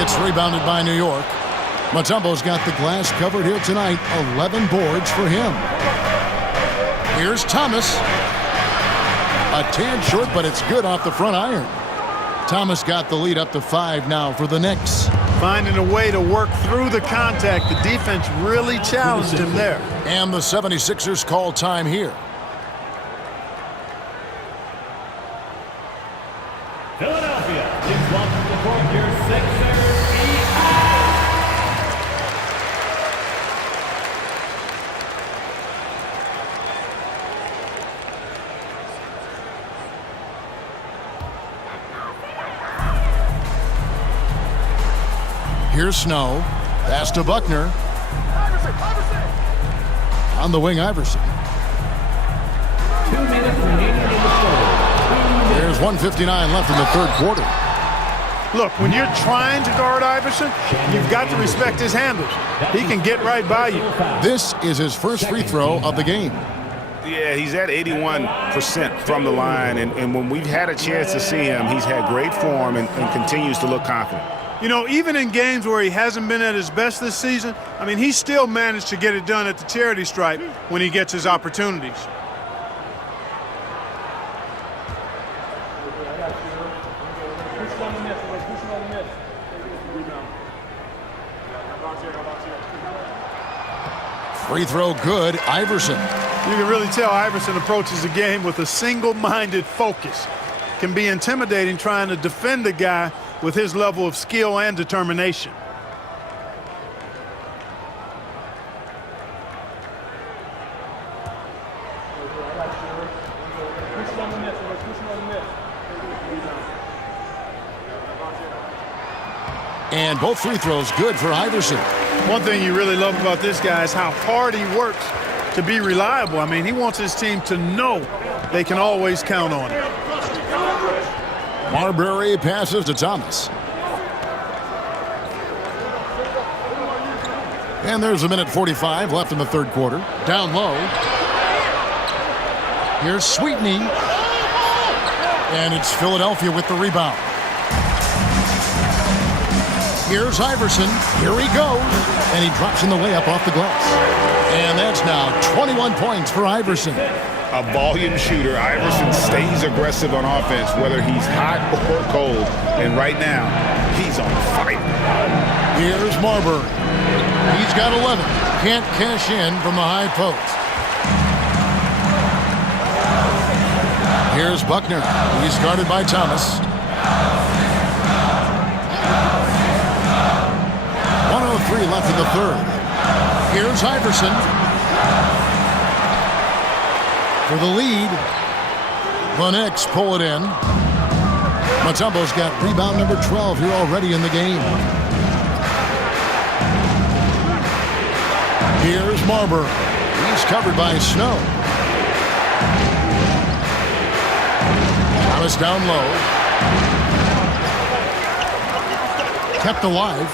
It's rebounded by New York. Mutombo's got the glass covered here tonight. 11 boards for him. Here's Thomas. A tad short, but it's good off the front iron. Thomas got the lead up to 5 now for the Knicks. Finding a way to work through the contact. The defense really challenged him there. And the 76ers call time here. Philadelphia, please welcome to the court your Sixers. Here's Snow. Pass to Buckner. On the wing, Iverson. 2 minutes remaining in the third. There's 1:59 left in the third quarter. Look, when you're trying to guard Iverson, you've got to respect his handles. He can get right by you. This is his first free throw of the game. Yeah, he's at 81% from the line, and when we've had a chance to see him, he's had great form and continues to look confident. You know, even in games where he hasn't been at his best this season, I mean, he still managed to get it done at the charity stripe when he gets his opportunities. Free throw good, Iverson. You can really tell Iverson approaches the game with a single-minded focus. Can be intimidating trying to defend a guy with his level of skill and determination. And both free throws good for Iverson. One thing you really love about this guy is how hard he works to be reliable. I mean, he wants his team to know they can always count on him. Marbury passes to Thomas. And there's 1:45 left in the third quarter. Down low. Here's Sweetney. And it's Philadelphia with the rebound. Here's Iverson. Here he goes. And he drops in the layup off the glass. And that's now 21 points for Iverson. A volume shooter. Iverson stays aggressive on offense, whether he's hot or cold. And right now, he's on fire. Here's Marbury. He's got 11. Can't cash in from the high post. Here's Buckner. He's guarded by Thomas. 1:03 left in the third. Here's Iverson. For the lead, the Knicks pull it in. Mutombo's got rebound number 12 here already in the game. Here's Marbury. He's covered by Snow. Thomas down low. Kept alive.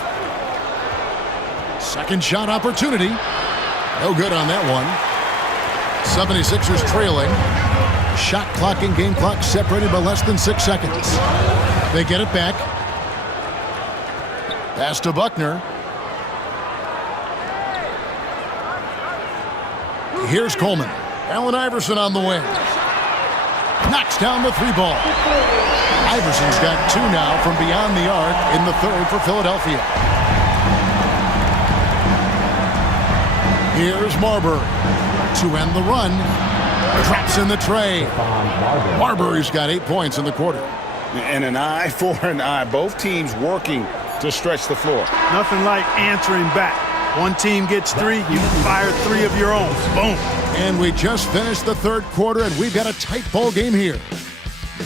Second shot opportunity. No good on that one. 76ers trailing. Shot clock and game clock separated by less than 6 seconds. They get it back. Pass to Buckner. Here's Coleman. Allen Iverson on the wing. Knocks down the three ball. Iverson's got 2 now from beyond the arc in the third for Philadelphia. Here's Marbury to end the run. Drops in the tray. Marbury's got 8 points in the quarter. And an eye for an eye. Both teams working to stretch the floor. Nothing like answering back. One team gets 3, you fire 3 of your own. Boom. And we just finished the third quarter, and we've got a tight ball game here.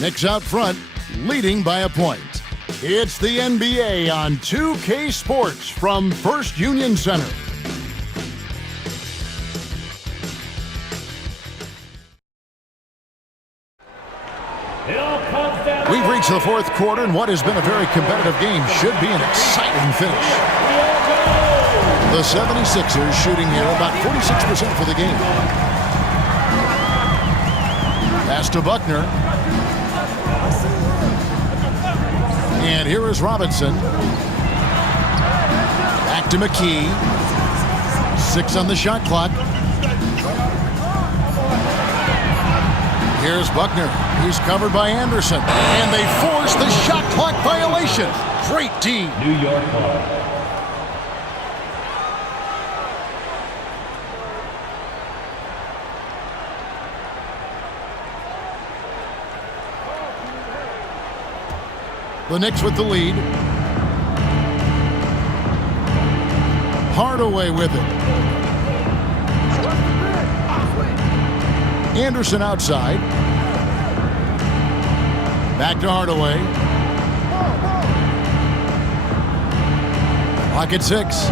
Knicks out front, leading by a point. It's the NBA on 2K Sports from First Union Center. We've reached the fourth quarter, and what has been a very competitive game should be an exciting finish. The 76ers shooting here about 46% for the game. Pass to Buckner. And here is Robinson. Back to McKee. 6 on the shot clock. Here's Buckner. He's covered by Anderson. And they force the shot clock violation. Great D. New York ball. The Knicks with the lead. Hardaway with it. Anderson outside. Back to Hardaway. Clock at 6.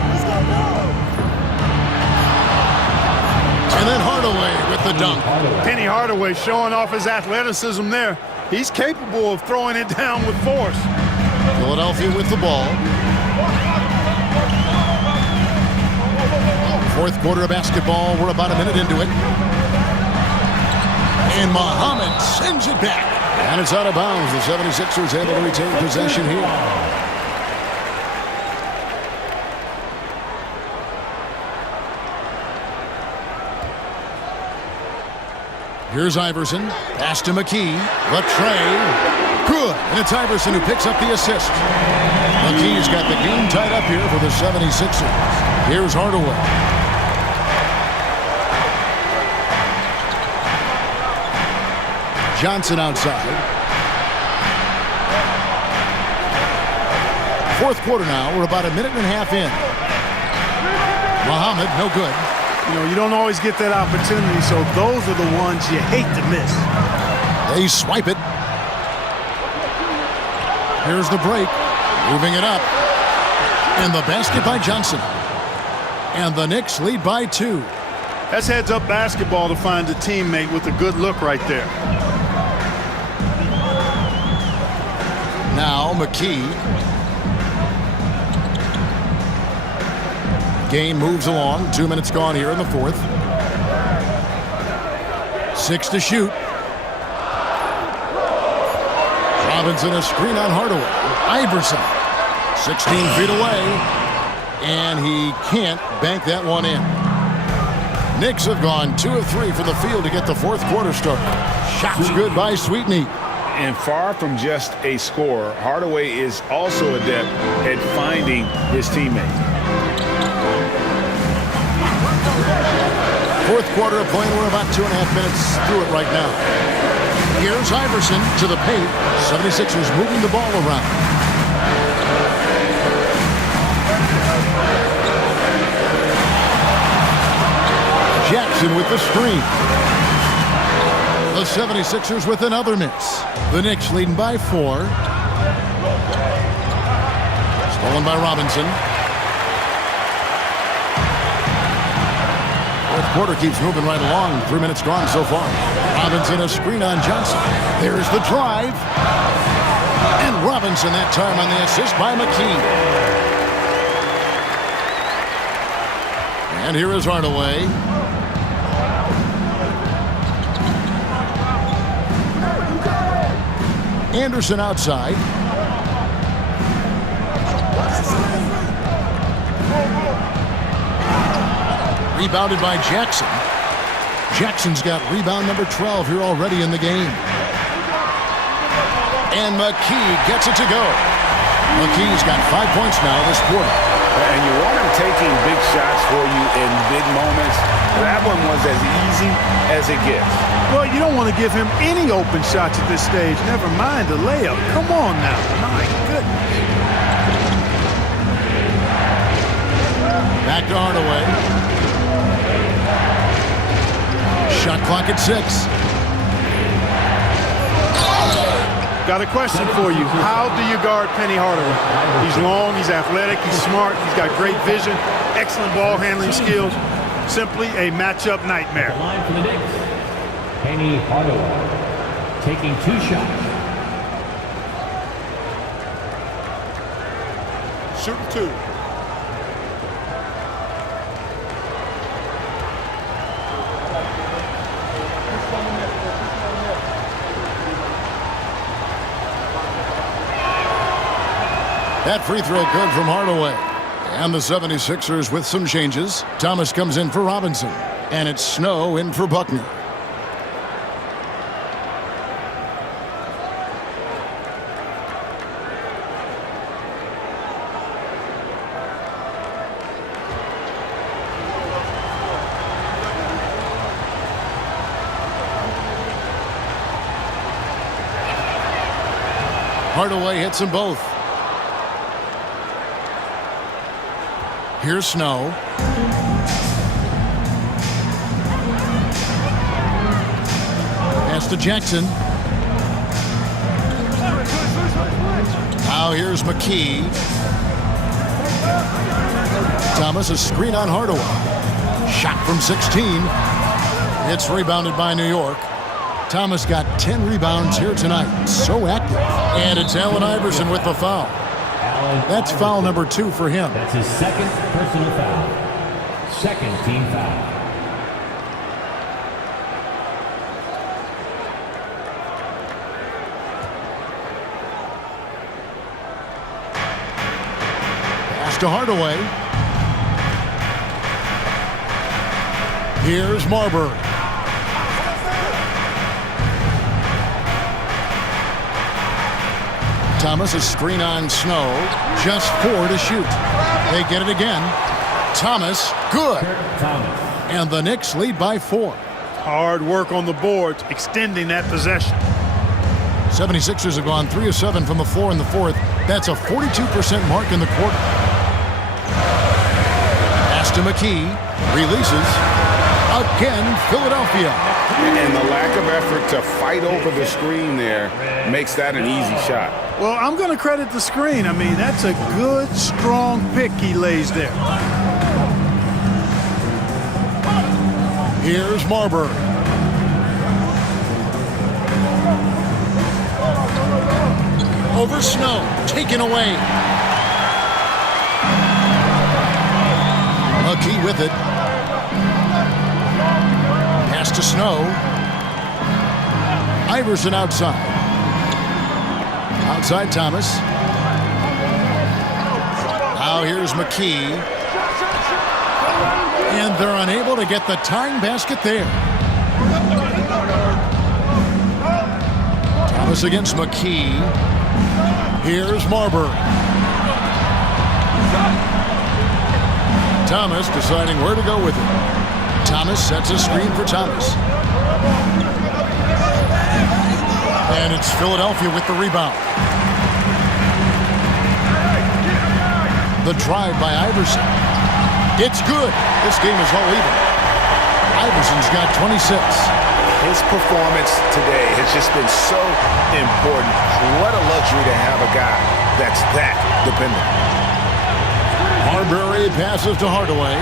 And then Hardaway with the dunk. Penny Hardaway showing off his athleticism there. He's capable of throwing it down with force. Philadelphia with the ball. Fourth quarter of basketball. We're about a minute into it. And Muhammad sends it back. And it's out of bounds. The 76ers able to retain possession here. Here's Iverson. Pass to McKee. The tray. Good. And it's Iverson who picks up the assist. McKee's got the game tied up here for the 76ers. Here's Hardaway. Johnson outside. Fourth quarter now. We're about a minute and a half in. Muhammad, no good. You know, you don't always get that opportunity, so those are the ones you hate to miss. They swipe it. Here's the break. Moving it up. And the basket by Johnson. And the Knicks lead by 2. That's heads-up basketball to find a teammate with a good look right there. Now McKee. Game moves along. 2 minutes gone here in the fourth. 6 to shoot. Robinson a screen on Hardaway. Iverson 16 feet away. And he can't bank that one in. Knicks have gone 2 of 3 from the field to get the fourth quarter started. Shots good by Sweetney. And far from just a scorer, Hardaway is also adept at finding his teammate. Fourth quarter of play. We're about 2.5 minutes through it right now. Here's Iverson to the paint. 76ers moving the ball around. Jackson with the screen. The 76ers with another miss. The Knicks leading by 4. Stolen by Robinson. Fourth quarter keeps moving right along. 3 minutes gone so far. Robinson a screen on Johnson. There's the drive. And Robinson that time on the assist by McKee. And here is Hardaway. Anderson outside. Rebounded by Jackson. Jackson's got rebound number 12 here already in the game. And McKee gets it to go. McKee's got 5 points now this quarter. And you want him taking big shots for you in big moments. That one was as easy as it gets. Well, you don't want to give him any open shots at this stage. Never mind a layup. Come on now. My goodness. Back to Hardaway. Shot clock at 6. Got a question for you. How do you guard Penny Hardaway? He's long, he's athletic, he's smart, he's got great vision, excellent ball handling skills. Simply a matchup nightmare. The line for the Knicks. Penny Hardaway taking 2 shots. Shooting 2. That free throw good from Hardaway. And the 76ers with some changes. Thomas comes in for Robinson. And it's Snow in for Buckner. Hardaway hits them both. Here's Snow. Pass to Jackson. Now here's McKee. Thomas, a screen on Hardaway. Shot from 16. It's rebounded by New York. Thomas got 10 rebounds here tonight. So active. And it's Allen Iverson with the foul. That's foul number 2 for him. That's his second personal foul. Second team foul. Pass to Hardaway. Here's Marbury. Thomas, a screen on Snow. Just 4 to shoot. They get it again. Thomas, good. And the Knicks lead by 4. Hard work on the boards, extending that possession. 76ers have gone 3 of 7 from the floor in the fourth. That's a 42% mark in the quarter. Pass to McKee. Releases. Again, Philadelphia. And the lack of effort to fight over the screen there makes that an easy shot. Well, I'm going to credit the screen. I mean, that's a good, strong pick he lays there. Here's Marbury. Over Snow. Taken away. McKee with it. Pass to Snow. Iverson outside. Outside Thomas. Now here's McKee. And they're unable to get the tying basket there. Thomas against McKee. Here's Marbury. Thomas deciding where to go with it. Thomas sets a screen for Thomas. And it's Philadelphia with the rebound. The drive by Iverson. It's good. This game is all even. Iverson's got 26. His performance today has just been so important. What a luxury to have a guy that's that dependent. Marbury passes to Hardaway.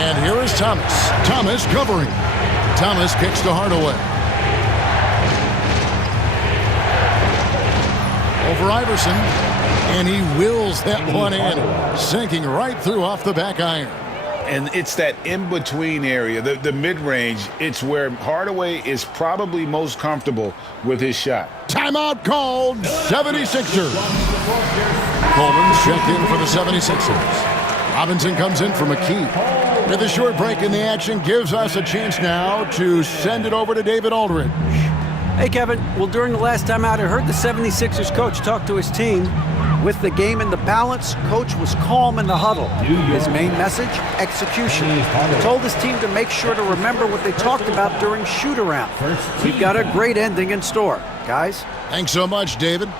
And here is Thomas. Thomas covering. Thomas kicks to Hardaway. Over Iverson. And he wills that one in. Sinking right through off the back iron. And it's that in-between area, the mid-range. It's where Hardaway is probably most comfortable with his shot. Timeout called. 76ers. Coleman's checked in for the 76ers. Robinson comes in for McKee. With a short break in the action, gives us a chance now to send it over to David Aldridge. Hey, Kevin. Well, during the last time out, I heard the 76ers coach talk to his team. With the game in the balance, coach was calm in the huddle. His main message, execution. He told his team to make sure to remember what they talked about during shoot-around. We've got a great ending in store, guys. Thanks so much, David.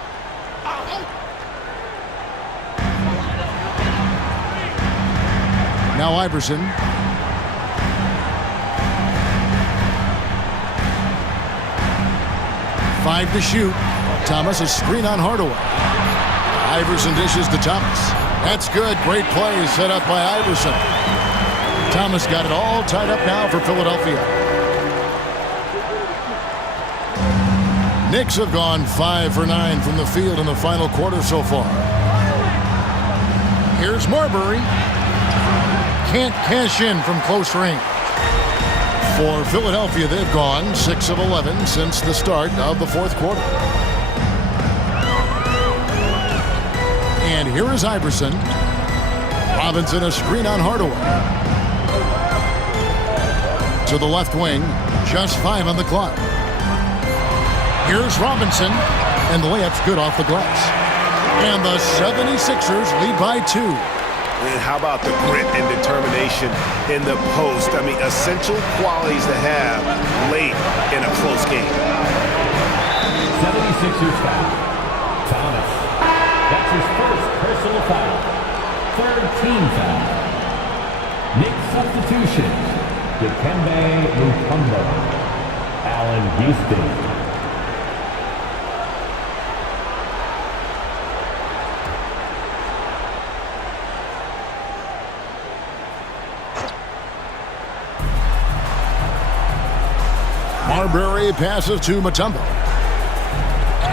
Now Iverson. Five to shoot. Thomas, a screen on Hardaway. Iverson dishes to Thomas. That's good. Great play set up by Iverson. Thomas got it all tied up now for Philadelphia. Knicks have gone 5 for 9 from the field in the final quarter so far. Here's Marbury. Can't cash in from close range. For Philadelphia, they've gone 6 of 11 since the start of the fourth quarter. And here is Iverson. Robinson a screen on Hardaway. To the left wing, just 5 on the clock. Here's Robinson, and the layup's good off the glass. And the 76ers lead by 2. And how about the grit and determination in the post? I mean, essential qualities to have late in a close game. 76ers foul. Thomas. That's his first personal foul. Third team foul. Knicks substitution. Dikembe Mutombo. Allen Houston. Marbury passes to Mutombo.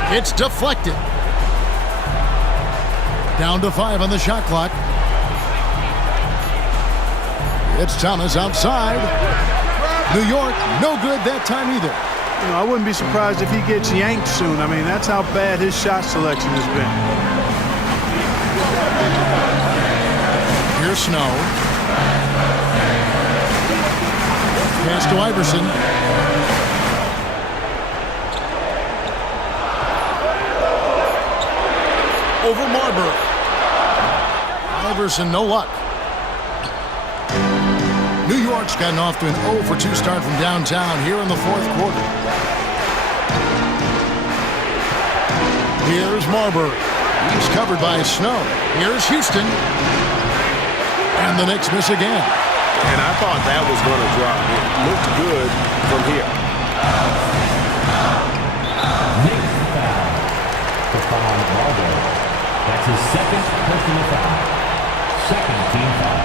It's deflected. Down to 5 on the shot clock. It's Thomas outside. New York, no good that time either. You know, I wouldn't be surprised if he gets yanked soon. I mean, that's how bad his shot selection has been. Here's Snow. Pass to Iverson. Over Marbury. Iverson, no luck. New York's gotten off to an 0 for 2 start from downtown here in the 4th quarter. Here's Marbury. He's covered by Snow. Here's Houston. And the Knicks miss again. And I thought that was going to drop. It looked good from here. Knicks foul. Stephon Marbury. That's his second personal foul. Second team foul.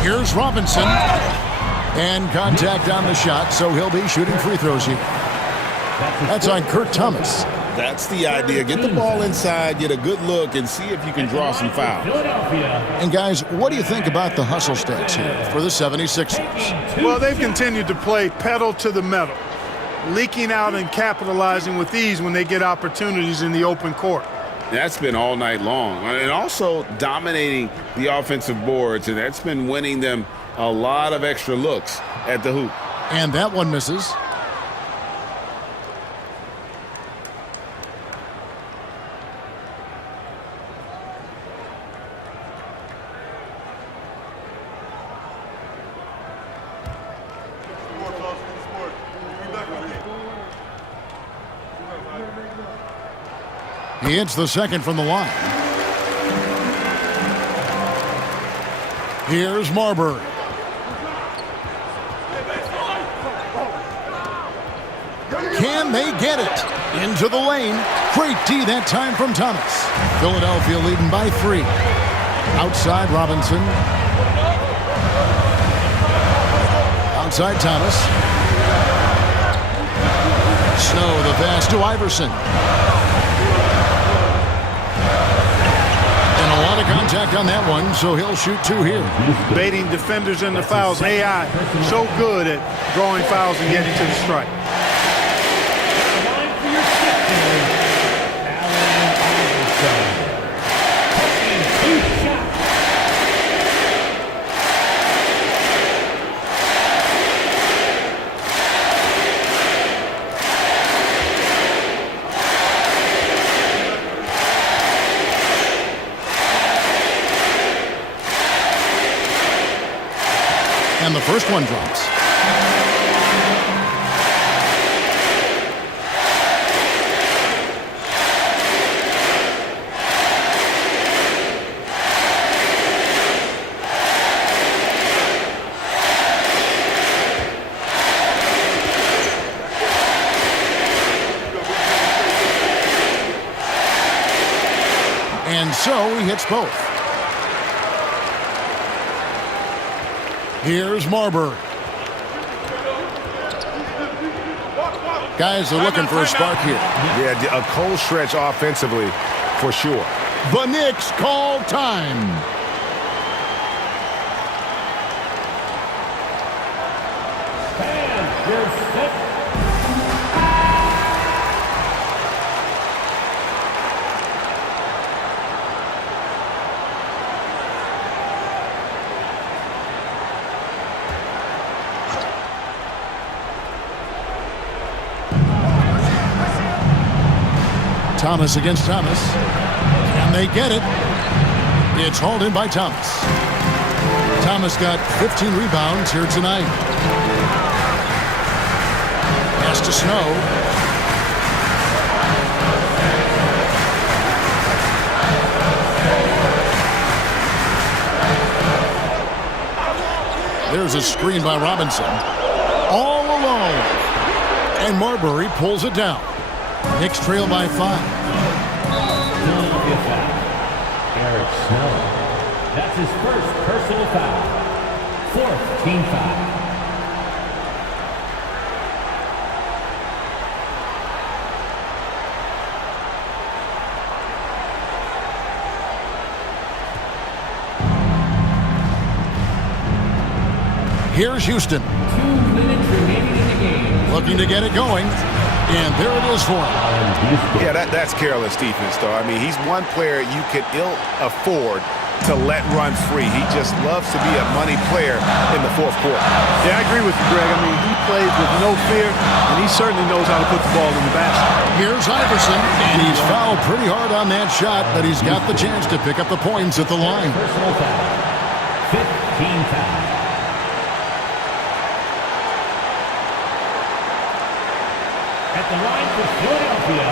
Here's Robinson. And contact on the shot, so he'll be shooting free throws here. That's on Kurt Thomas. That's the idea. Get the ball inside, get a good look, and see if you can draw some fouls. And guys, what do you think about the hustle stats here for the 76ers? Well, they've continued to play pedal to the metal, leaking out and capitalizing with ease when they get opportunities in the open court. That's been all night long. And also dominating the offensive boards, and that's been winning them a lot of extra looks at the hoop. And that one misses. He hits the second from the line. Here's Marbury. Can they get it? Into the lane. Great D that time from Thomas. Philadelphia leading by 3. Outside Robinson. Outside Thomas. Snow the pass to Iverson. A lot of contact on that one, so he'll shoot 2 here. Baiting defenders into fouls. AI so good at drawing fouls and getting to the strike. And the first one drops. And so he hits both. Here's Marbury. Guys are looking for a spark here. Yeah, a cold stretch offensively for sure. The Knicks call time. Thomas against Thomas. Can they get it? It's hauled in by Thomas. Thomas got 15 rebounds here tonight. Pass to Snow. There's a screen by Robinson. All alone. And Marbury pulls it down. Knicks trail by 5. Philadelphia foul. Eric Snow. That's his first personal foul. 4th team foul. Here's Houston. 2 minutes remaining in the game. Looking to get it going. And there it is for him. Yeah, that's careless defense, though. I mean, he's one player you could ill afford to let run free. He just loves to be a money player in the fourth quarter. Yeah, I agree with you, Greg. I mean, he plays with no fear, and he certainly knows how to put the ball in the basket. Here's Iverson, and he's fouled pretty hard on that shot, but he's got the chance to pick up the points at the line. Personal foul. 5th team foul. At the line for Philadelphia.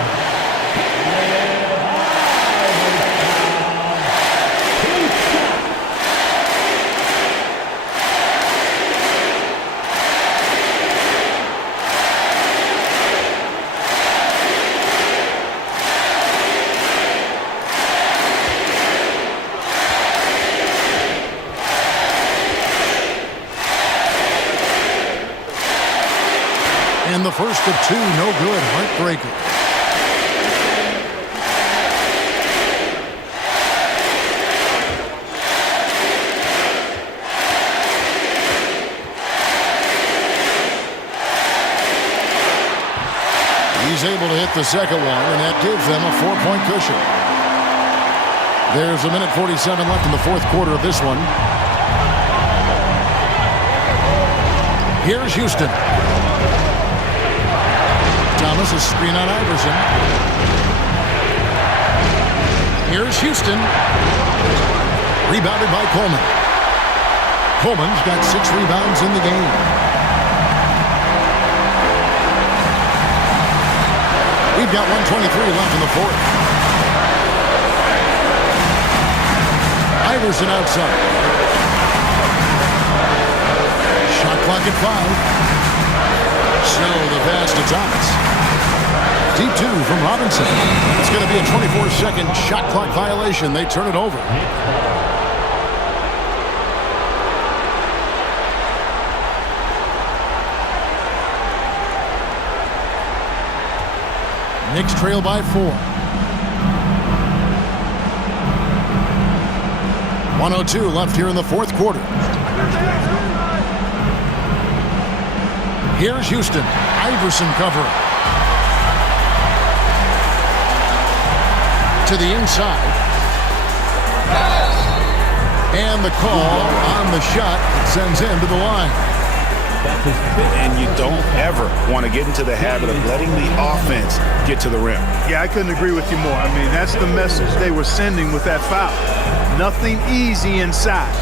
And the first of 2, no good. Heartbreaker. He's able to hit the second one, and that gives them a 4-point cushion. There's 1:47 left in the fourth quarter of this one. Here's Houston. Thomas, a screen on Iverson. Here's Houston. Rebounded by Coleman. Coleman's got 6 rebounds in the game. We've got 1:23 left in the fourth. Iverson outside. Shot clock at 5. So the pass to Thomas. Deep 2 from Robinson. It's going to be a 24-second shot clock violation. They turn it over. Knicks trail by 4. 1:02 left here in the fourth quarter. Here's Houston. Iverson covering. To the inside. And the call on the shot sends him to the line. And you don't ever want to get into the habit of letting the offense get to the rim. Yeah, I couldn't agree with you more. I mean, that's the message they were sending with that foul. Nothing easy inside.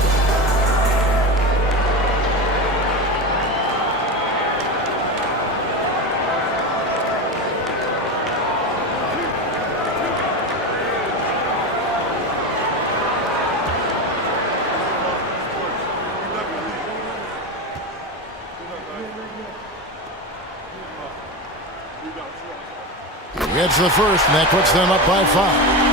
Gets the first, and that puts them up by 5.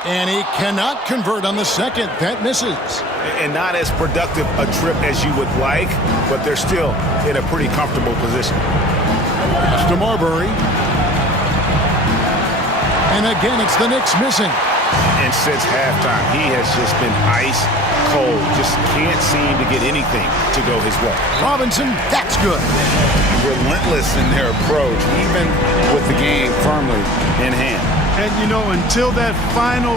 And he cannot convert on the second. That misses. And not as productive a trip as you would like, but they're still in a pretty comfortable position. Pass to Marbury. And again, it's the Knicks missing. And since halftime, he has just been ice cold. Just can't seem to get anything to go his way. Robinson, that's good. Relentless in their approach, even with the game firmly in hand. And, you know, until that final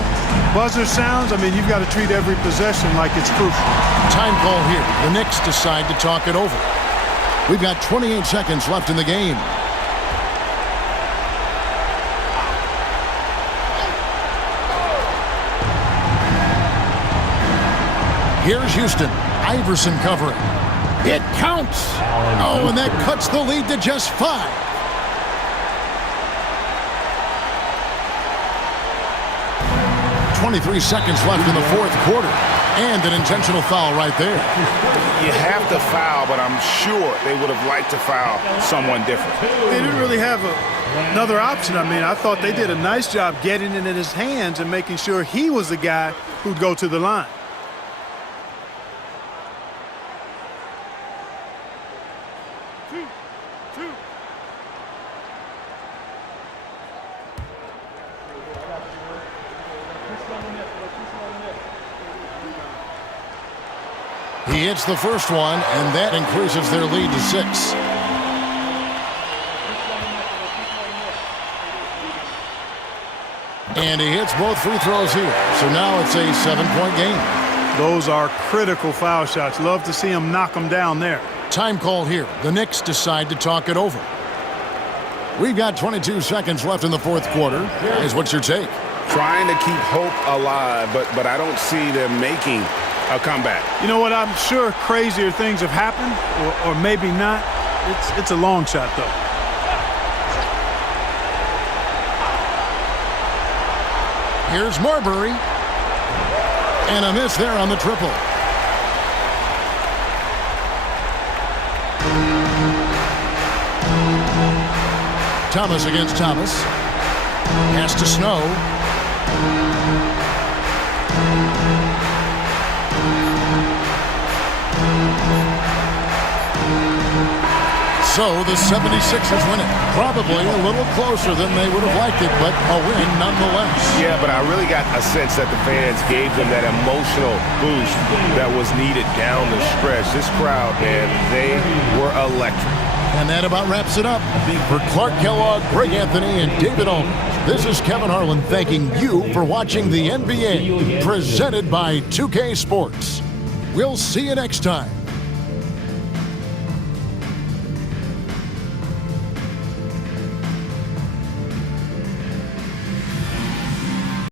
buzzer sounds, I mean, you've got to treat every possession like it's crucial. Time call here. The Knicks decide to talk it over. We've got 28 seconds left in the game. Here's Houston. Iverson covering. It counts. Oh, and that cuts the lead to just 5. .23 seconds left in the fourth quarter. And an intentional foul right there. You have to foul, but I'm sure they would have liked to foul someone different. They didn't really have another option. I mean, I thought they did a nice job getting it in his hands and making sure he was the guy who'd go to the line. He hits the first one, and that increases their lead to 6. And he hits both free throws here. So now it's a 7-point game. Those are critical foul shots. Love to see him knock them down there. Time call here. The Knicks decide to talk it over. We've got 22 seconds left in the fourth quarter. Guys, what's your take? Trying to keep hope alive, but I don't see them making a comeback. You know what? I'm sure crazier things have happened, or maybe not. It's a long shot, though. Here's Marbury. And a miss there on the triple. Thomas against Thomas. Has to Snow. So the 76ers win it. Probably a little closer than they would have liked it, but a win nonetheless. Yeah, but I really got a sense that the fans gave them that emotional boost that was needed down the stretch. This crowd, man, they were electric. And that about wraps it up. For Clark Kellogg, Greg Anthony, and David Aldridge, this is Kevin Harlan thanking you for watching the NBA, presented by 2K Sports. We'll see you next time.